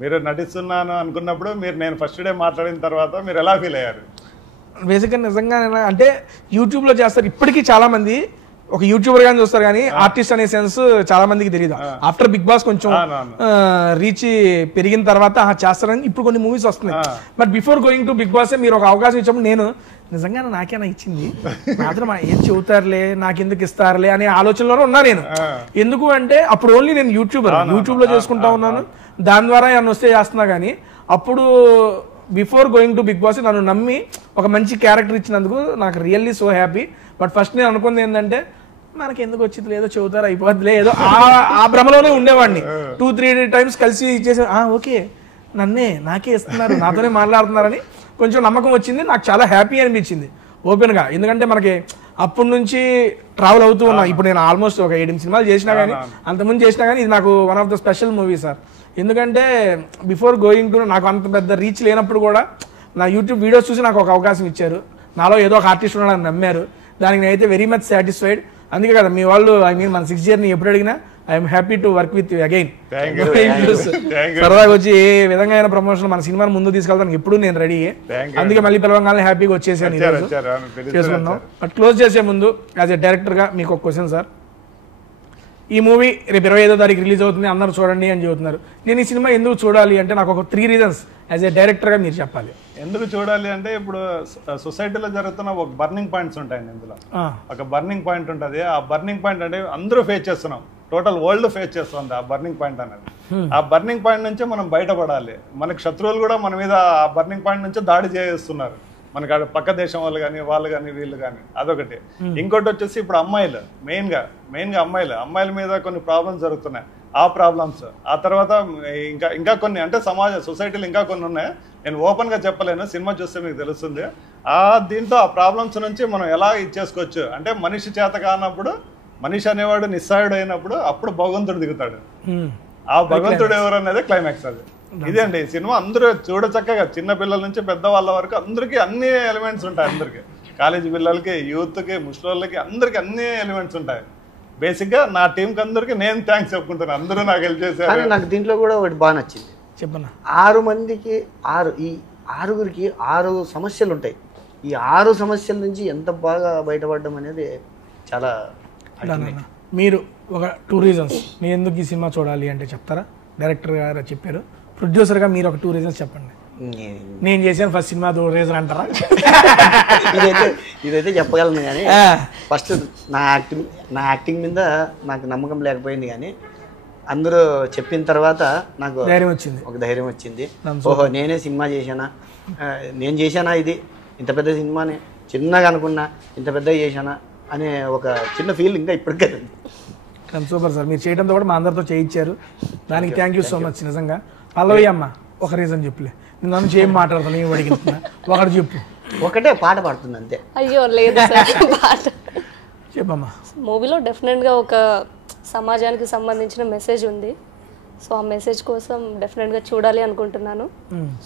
మీరు నటిస్తున్నాను అనుకున్నప్పుడు నేను ఫస్ట్ డే మాట్లాడిన తర్వాత మీరు ఎలా ఫీల్ అయ్యారు? బేసిక్గా నిజంగా అంటే యూట్యూబ్లో చేస్తారు, ఇప్పటికీ చాలా మంది ఒక యూట్యూబర్ గాని చూస్తారు కానీ ఆర్టిస్ట్ అనే సెన్స్ చాలా మందికి తెలియదు. ఆఫ్టర్ బిగ్ బాస్ కొంచెం రీచ్ పెరిగిన తర్వాత చేస్తారని ఇప్పుడు కొన్ని మూవీస్ వస్తున్నాయి. But before going to Bigg Boss మీరు ఒక అవకాశం ఇచ్చినప్పుడు నేను నిజంగా నాకేనా ఇచ్చింది, మాత్రం ఏం చెబుతారులే, నాకెందుకు ఇస్తారులే అనే ఆలోచనలోనే ఉన్నా నేను. ఎందుకు అంటే అప్పుడు ఓన్లీ నేను యూట్యూబ్ లో చేసుకుంటా ఉన్నాను, దాని ద్వారా నన్ను వస్తే చేస్తున్నా. కానీ అప్పుడు before going to Bigg Boss నన్ను నమ్మి ఒక మంచి క్యారెక్టర్ ఇచ్చినందుకు నాకు really so happy. But first నేను అనుకుంది ఏంటంటే మనకి ఎందుకు వచ్చింది, లేదో చెబుతారు అయిపోద్దిలే, ఏదో ఆ భ్రమలోనే ఉండేవాడిని. 2-3 times కలిసి ఇచ్చేసి ఓకే నాకే ఇస్తున్నారు, నాతోనే మాట్లాడుతున్నారని కొంచెం నమ్మకం వచ్చింది. నాకు చాలా హ్యాపీ అనిపించింది ఓపెన్గా. ఎందుకంటే మనకి అప్పటి నుంచి ట్రావెల్ అవుతూ ఉన్నా. ఇప్పుడు నేను ఆల్మోస్ట్ ఒక 7 సినిమాలు చేసినా కానీ, అంతకుముందు చేసినా కానీ ఇది నాకు one of the special movie sir. ఎందుకంటే బిఫోర్ గోయింగ్ టు నాకు అంత పెద్ద రీచ్ లేనప్పుడు కూడా నా యూట్యూబ్ వీడియోస్ చూసి నాకు ఒక అవకాశం ఇచ్చారు. నాలో ఏదో ఒక ఆర్టిస్ట్ ఉన్నాడని నమ్మారు. దానికి నేనైతే వెరీ మచ్ సాటిస్ఫైడ్. అందుకే కదా మీ వాళ్ళు మన 6 Journey ఎప్పుడు అడిగినా I'm happy to work with you again. సరదాగా వచ్చి ఏ విధంగా అయినా ప్రమోషన్ మన సినిమాని ముందు తీసుకెళ్తాను ఎప్పుడు నేను రెడీ. అందుకే మళ్ళీ పిలవంగానే హ్యాపీగా వచ్చేసాను ఈరోజు చేసుకున్నాం. బట్ క్లోజ్ చేసే ముందు యాజ్ ఎ డైరెక్టర్గా మీకు ఒక క్వశ్చన్ సార్. ఈ మూవీ రేపు 25వ తారీఖు రిలీజ్ అవుతుంది, అందరూ చూడండి అని చెబుతున్నారు. నేను ఈ సినిమా ఎందుకు చూడాలి అంటే నాకు ఒక 3 reasons యాజ్ ఏ డైరెక్టర్గా మీరు చెప్పాలి. ఎందుకు చూడాలి అంటే ఇప్పుడు సొసైటీలో జరుగుతున్న ఒక బర్నింగ్ పాయింట్స్ ఉంటాయండి. ఇందులో ఒక బర్నింగ్ పాయింట్ ఉంటుంది. ఆ బర్నింగ్ పాయింట్ అంటే అందరూ ఫేస్ చేస్తున్నాం, టోటల్ వరల్డ్ ఫేస్ చేస్తుంది ఆ బర్నింగ్ పాయింట్ అనేది. ఆ బర్నింగ్ పాయింట్ నుంచే మనం బయటపడాలి. మనకి శత్రువులు కూడా మన మీద ఆ బర్నింగ్ పాయింట్ నుంచే దాడి చేస్తున్నారు, మనకి పక్క దేశం వాళ్ళు కానీ వాళ్ళు కానీ వీళ్ళు కానీ. అదొకటి. ఇంకోటి వచ్చేసి ఇప్పుడు అమ్మాయిలు మెయిన్గా అమ్మాయిల మీద కొన్ని ప్రాబ్లమ్స్ జరుగుతున్నాయి. ఆ ప్రాబ్లమ్స్ ఆ తర్వాత ఇంకా కొన్ని అంటే సొసైటీలో ఇంకా కొన్ని ఉన్నాయి. నేను ఓపెన్గా చెప్పలేను, సినిమా చూస్తే మీకు తెలుస్తుంది. దీంతో ఆ ప్రాబ్లమ్స్ నుంచి మనం ఎలా ఇచ్చేసుకోవచ్చు అంటే మనిషి చేత కానప్పుడు, మనిషి అనేవాడు నిస్సాయుడు అయినప్పుడు అప్పుడు భగవంతుడు దిగుతాడు. ఆ భగవంతుడు ఎవరు అనేది క్లైమాక్స్. అది ఇదే అండి ఈ సినిమా. అందరూ చూడచక్కగా చిన్న పిల్లల నుంచి పెద్దవాళ్ళ వరకు అందరికీ అన్ని ఎలిమెంట్స్ ఉంటాయి. అందరికి కాలేజీ పిల్లలకి, యూత్కి, ముస్లింలకి అందరికి అన్ని ఎలిమెంట్స్ ఉంటాయి. బేసిక్గా నా టీంకి అందరికి నేను థ్యాంక్స్ చెప్పుకుంటాను, అందరూ నాకు హెల్ప్ చేశారు. కానీ నాకు దీంట్లో కూడా ఒకటి బాగా నచ్చింది. చెప్పన్నా 6 మందికి 6 ఈ 6గురికి 6 సమస్యలు ఉంటాయి. ఈ 6 సమస్యల నుంచి ఎంత బాగా బయటపడడం అనేది చాలా మీరు ఒక 2 రీజన్స్ నేను ఎందుకు ఈ సినిమా చూడాలి అంటే చెప్తారా? డైరెక్టర్ గారు చెప్పారు, ప్రొడ్యూసర్గా మీరు ఒక 2 రీజన్స్ చెప్పండి. నేను చేశాను ఫస్ట్ సినిమా 2 రీజన్ అంటారా? ఇదైతే చెప్పగలను, కానీ ఫస్ట్ నా యాక్టింగ్ మీద నాకు నమ్మకం లేకపోయింది, కానీ అందరూ చెప్పిన తర్వాత నాకు ధైర్యం వచ్చింది, ఒక ధైర్యం వచ్చింది. ఓహో నేనే సినిమా చేశానా, నేను చేశానా, ఇది ఇంత పెద్ద సినిమాని చిన్నగా అనుకున్నా ఇంత పెద్దగా చేశానా అనే ఒక చిన్న ఫీల్ ఇంకా ఇప్పటికే. సూపర్ సార్, మీరు చేయడంతో కూడా మా అందరితో చేయించారు, దానికి థ్యాంక్ యూ సో మచ్. నిజంగా పల్లవి అమ్మ ఒక రీజన్ చెప్పులే, నేను నుంచి ఏం మాట్లాడుతాను ఏం అడిగిస్తున్నా, ఒకటి చెప్పు. ఒకటే పాట పాడుతుంది అంతే. అయ్యో లేదు సార్ పాట. చెప్పమ్మా. మూవీలో డెఫినెట్గా ఒక సమాజానికి సంబంధించిన మెసేజ్ ఉంది. సో ఆ మెసేజ్ కోసం డెఫినెట్గా చూడాలి అనుకుంటున్నాను.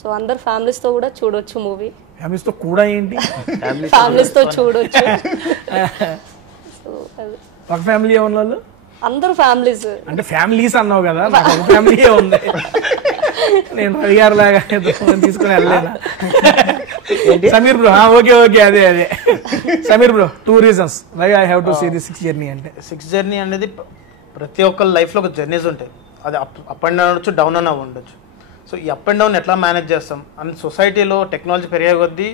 సో అందరు ఫ్యామిలీస్తో కూడా చూడొచ్చు మూవీ. ఫ్యామిలీస్తో కూడా ఏంటి, ఫ్యామిలీస్తో చూడొచ్చు. సో ఒక ఫ్యామిలీ ఉన్న వాళ్ళు అందరు ఫ్యామిలీస్ అంటే ఫ్యామిలీస్ అన్నావు కదా, నాకు ఒక ఫ్యామిలీ ఉంది. నేను రవి గారు లాగా తీసుకుని వెళ్ళలేనా? సమీర్ బ్రో ఓకే ఓకే అదే అదే Sameer bro 2 reasons why I have to see the 6th journey. అంటే 6th జర్నీ అనేది ప్రతి ఒక్కరి లైఫ్లో ఒక జర్నీస్ ఉంటాయి. అది అప్ అండ్ డౌన్ అవ్వచ్చు, డౌన్ అని ఉండొచ్చు. సో ఈ అప్ అండ్ డౌన్ ఎట్లా మేనేజ్ చేస్తాం అని సొసైటీలో టెక్నాలజీ పెరిగే కొద్దీ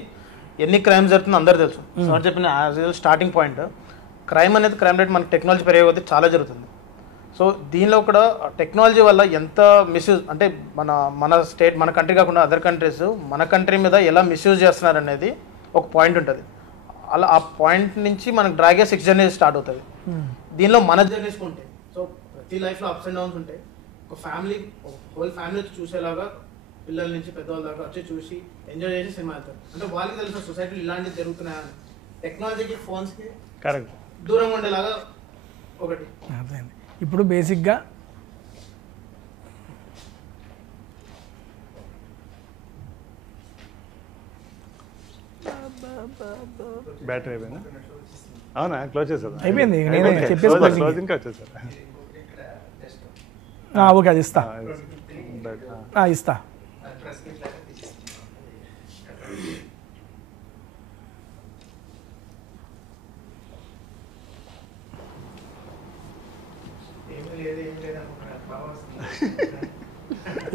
ఎన్ని క్రైమ్స్ జరుగుతుందో అందరూ తెలుసు. సార్ చెప్పిన యాజ్ స్టార్టింగ్ పాయింట్ క్రైమ్ అనేది క్రైమ్ రేట్ మనకి టెక్నాలజీ పెరిగే కొద్దీ చాలా జరుగుతుంది. సో దీనిలో కూడా టెక్నాలజీ వల్ల ఎంత మిస్యూజ్ అంటే మన స్టేట్ మన కంట్రీ కాకుండా అదర్ కంట్రీస్ మన కంట్రీ మీద ఎలా మిస్యూజ్ చేస్తున్నారు అనేది ఒక పాయింట్ ఉంటుంది. అలా ఆ పాయింట్ నుంచి మనకు డ్రాగే 6th జర్నీ స్టార్ట్ అవుతుంది. దీనిలో మన జర్నీస్ ఉంటాయి. సో ప్రతి లైఫ్లో అప్స్ అండ్ డౌన్స్ ఉంటాయి. ఒక ఫ్యామిలీ హోల్ ఫ్యామిలీ చూసేలాగా పిల్లల నుంచి పెద్దవాళ్ళ దాకా వచ్చి చూసి ఎంజాయ్ చేసి సినిమా వెళ్తారు. అంటే వాళ్ళకి తెలిసిన సొసైటీలో ఇలాంటివి జరుగుతున్నాయని టెక్నాలజీకి ఫోన్స్కి కరెక్ట్ దూరంగా ఉండేలాగా ఒకటి. ఇప్పుడు బేసిక్గా బ్యాటరీ అయిపోయిందా? అవునా, క్లోజ్ చేసేదా? అయిపోయింది, నేనే చెప్పేసి క్లోజింగ్ వచ్చేసారు. ఓకే అది ఇస్తా ఇస్తా.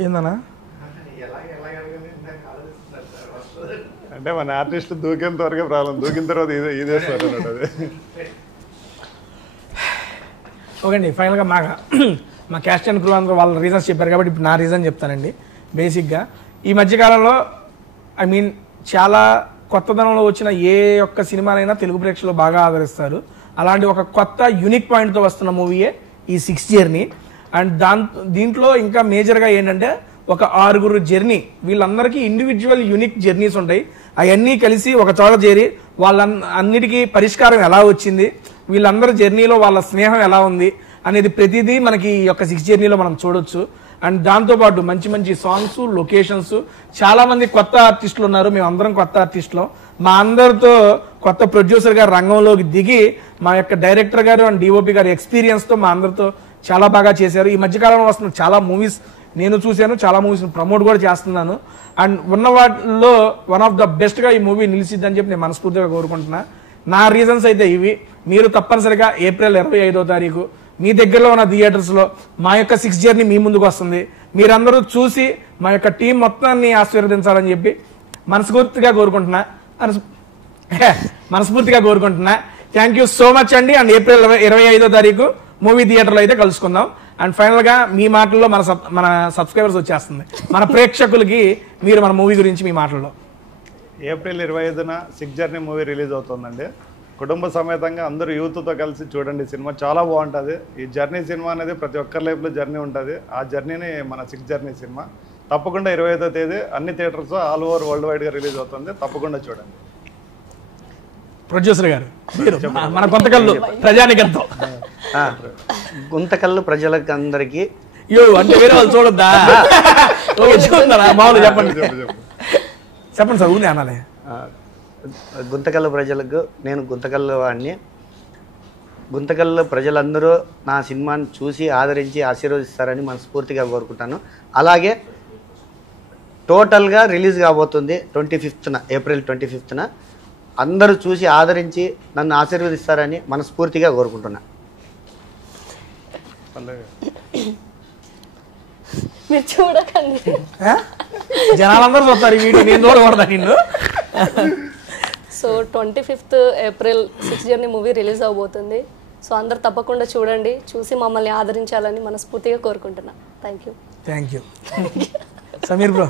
ఏందన్నా అంటే మన ఆర్టిస్ట్ దూకేంత వరకే ప్రాబ్లం, దూకిన తర్వాత ఇదే సార్ అన్నట్టు. ఓకే అండి, ఫైనల్గా మా క్యాస్ట్ అండ్ క్రూ అందరూ వాళ్ళ రీజన్స్ చెప్పారు కాబట్టి ఇప్పుడు నా రీజన్ చెప్తానండి. బేసిక్గా ఈ మధ్యకాలంలో ఐ మీన్ చాలా కొత్తదనంలో వచ్చిన ఏ ఒక్క సినిమానైనా తెలుగు ప్రేక్షకులు బాగా ఆదరిస్తారు. అలాంటి ఒక కొత్త యూనిక్ పాయింట్తో వస్తున్న మూవీయే ఈ 6th జర్నీ. అండ్ దీంట్లో ఇంకా మేజర్గా ఏంటంటే ఒక 6గురు జర్నీ, వీళ్ళందరికీ ఇండివిజువల్ యూనిక్ జర్నీస్ ఉంటాయి. అవన్నీ కలిసి ఒక చోట చేరి అన్నిటికీ పరిష్కారం ఎలా వచ్చింది, వీళ్ళందరి జర్నీలో వాళ్ళ స్నేహం ఎలా ఉంది అనేది ప్రతిదీ మనకి ఈ యొక్క 6th జర్నీలో మనం చూడొచ్చు. అండ్ దాంతోపాటు మంచి మంచి సాంగ్స్, లొకేషన్స్, చాలా మంది కొత్త ఆర్టిస్టులు ఉన్నారు. మేము అందరం కొత్త ఆర్టిస్టులు. మా అందరితో కొత్త ప్రొడ్యూసర్ గారు రంగంలోకి దిగి మా యొక్క డైరెక్టర్ గారు అండ్ డిఓపి గారి ఎక్స్పీరియన్స్తో మా అందరితో చాలా బాగా చేశారు. ఈ మధ్యకాలంలో వస్తున్న చాలా మూవీస్ నేను చూశాను, చాలా మూవీస్ ప్రమోట్ కూడా చేస్తున్నాను. అండ్ ఉన్న వాటిలో వన్ ఆఫ్ ద బెస్ట్గా ఈ మూవీ నిలిచిద్దని చెప్పి నేను మనస్ఫూర్తిగా కోరుకుంటున్నా. నా రీజన్స్ అయితే ఇవి. మీరు తప్పనిసరిగా ఏప్రిల్ 25వ తారీఖు మీ దగ్గరలో ఉన్న థియేటర్స్లో మా యొక్క 6th జర్నీ మీ ముందుకు వస్తుంది. మీరందరూ చూసి మా యొక్క టీం మొత్తాన్ని ఆశీర్వదించాలని చెప్పి మనస్ఫూర్తిగా కోరుకుంటున్నా. థ్యాంక్ యూ సో మచ్ అండి. అండ్ ఏప్రిల్ 25వ తారీఖు మూవీ థియేటర్లో అయితే కలుసుకుందాం. అండ్ ఫైనల్గా మీ మాటల్లో మన సబ్స్క్రైబర్స్ వచ్చేస్తుంది, మన ప్రేక్షకులకి మీరు మన మూవీ గురించి మీ మాటల్లో. ఏప్రిల్ 25న 6th జర్నీ మూవీ రిలీజ్ అవుతుందండి. కుటుంబ సమేతంగా అందరూ యూత్తో కలిసి చూడండి. సినిమా చాలా బాగుంటుంది. ఈ జర్నీ సినిమా అనేది ప్రతి ఒక్కరి లైఫ్లో జర్నీ ఉంటుంది. ఆ జర్నీని మన 6th జర్నీ సినిమా తప్పకుండా 25వ తేదీ అన్ని థియేటర్స్ ఆల్ ఓవర్ వరల్డ్ వైడ్గా రిలీజ్ అవుతుంది. తప్పకుండా చూడండి. ప్రొడ్యూసర్ గారు మన గుంతకల్లు ప్రజానికంతో గుంతకల్లు ప్రజలకు అందరికీ అంటే వేరే వాళ్ళు చూడొద్దా? మామూలు చెప్పండి సార్, ఊరిని అనాలి. గుంతకల్లు ప్రజలకు నేను గుంతకల్లు వాడిని. గుంతకల్లో ప్రజలందరూ నా సినిమాని చూసి ఆదరించి ఆశీర్వదిస్తారని మనస్ఫూర్తిగా కోరుకుంటాను. అలాగే టోటల్గా రిలీజ్ కాబోతుంది 25న, ఏప్రిల్ 25న. అందరూ చూసి ఆదరించి నన్ను ఆశీర్వదిస్తారని మనస్ఫూర్తిగా కోరుకుంటున్నా. మీరు చూడకండి, జనాలందరూ చూస్తారు ఈ వీడియో, నేను చూడకూడదా నిన్ను? So 25th April 6 journey movie release అవబోతుంది. సో అందరు తప్పకుండా చూడండి, చూసి మమ్మల్ని ఆదరించాలని మనస్ఫూర్తిగా కోరుకుంటున్నా. Thank you. Sameer bro.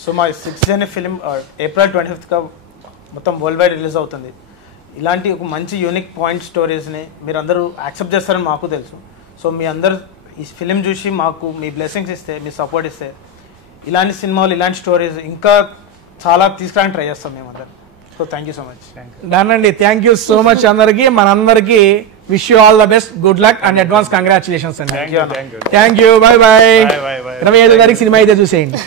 So మా 6 జర్నీ ఫిలిం ఏప్రిల్ 25గా మొత్తం వరల్డ్ వైడ్ రిలీజ్ అవుతుంది. ఇలాంటి ఒక మంచి యూనిక్ పాయింట్ స్టోరీస్ని మీరు అందరూ యాక్సెప్ట్ చేస్తారని మాకు తెలుసు. సో మీ అందరు ఈ ఫిలిం చూసి మాకు మీ బ్లెస్సింగ్స్ ఇస్తే, మీ సపోర్ట్ ఇస్తే, ఇలాంటి సినిమాలు, ఇలాంటి స్టోరీస్ ఇంకా చాలా తీసుకురావడానికి ట్రై చేస్తాం మేమందరం. So thank you so much. Done అండి, థ్యాంక్ యూ సో మచ్ అందరికి. మనందరికి wish you all the best, good luck and advance congratulations అండి. Thank you. Thank you, bye bye. Bye, bye, bye. 25వ తారీఖు సినిమా అయితే చూసేయండి.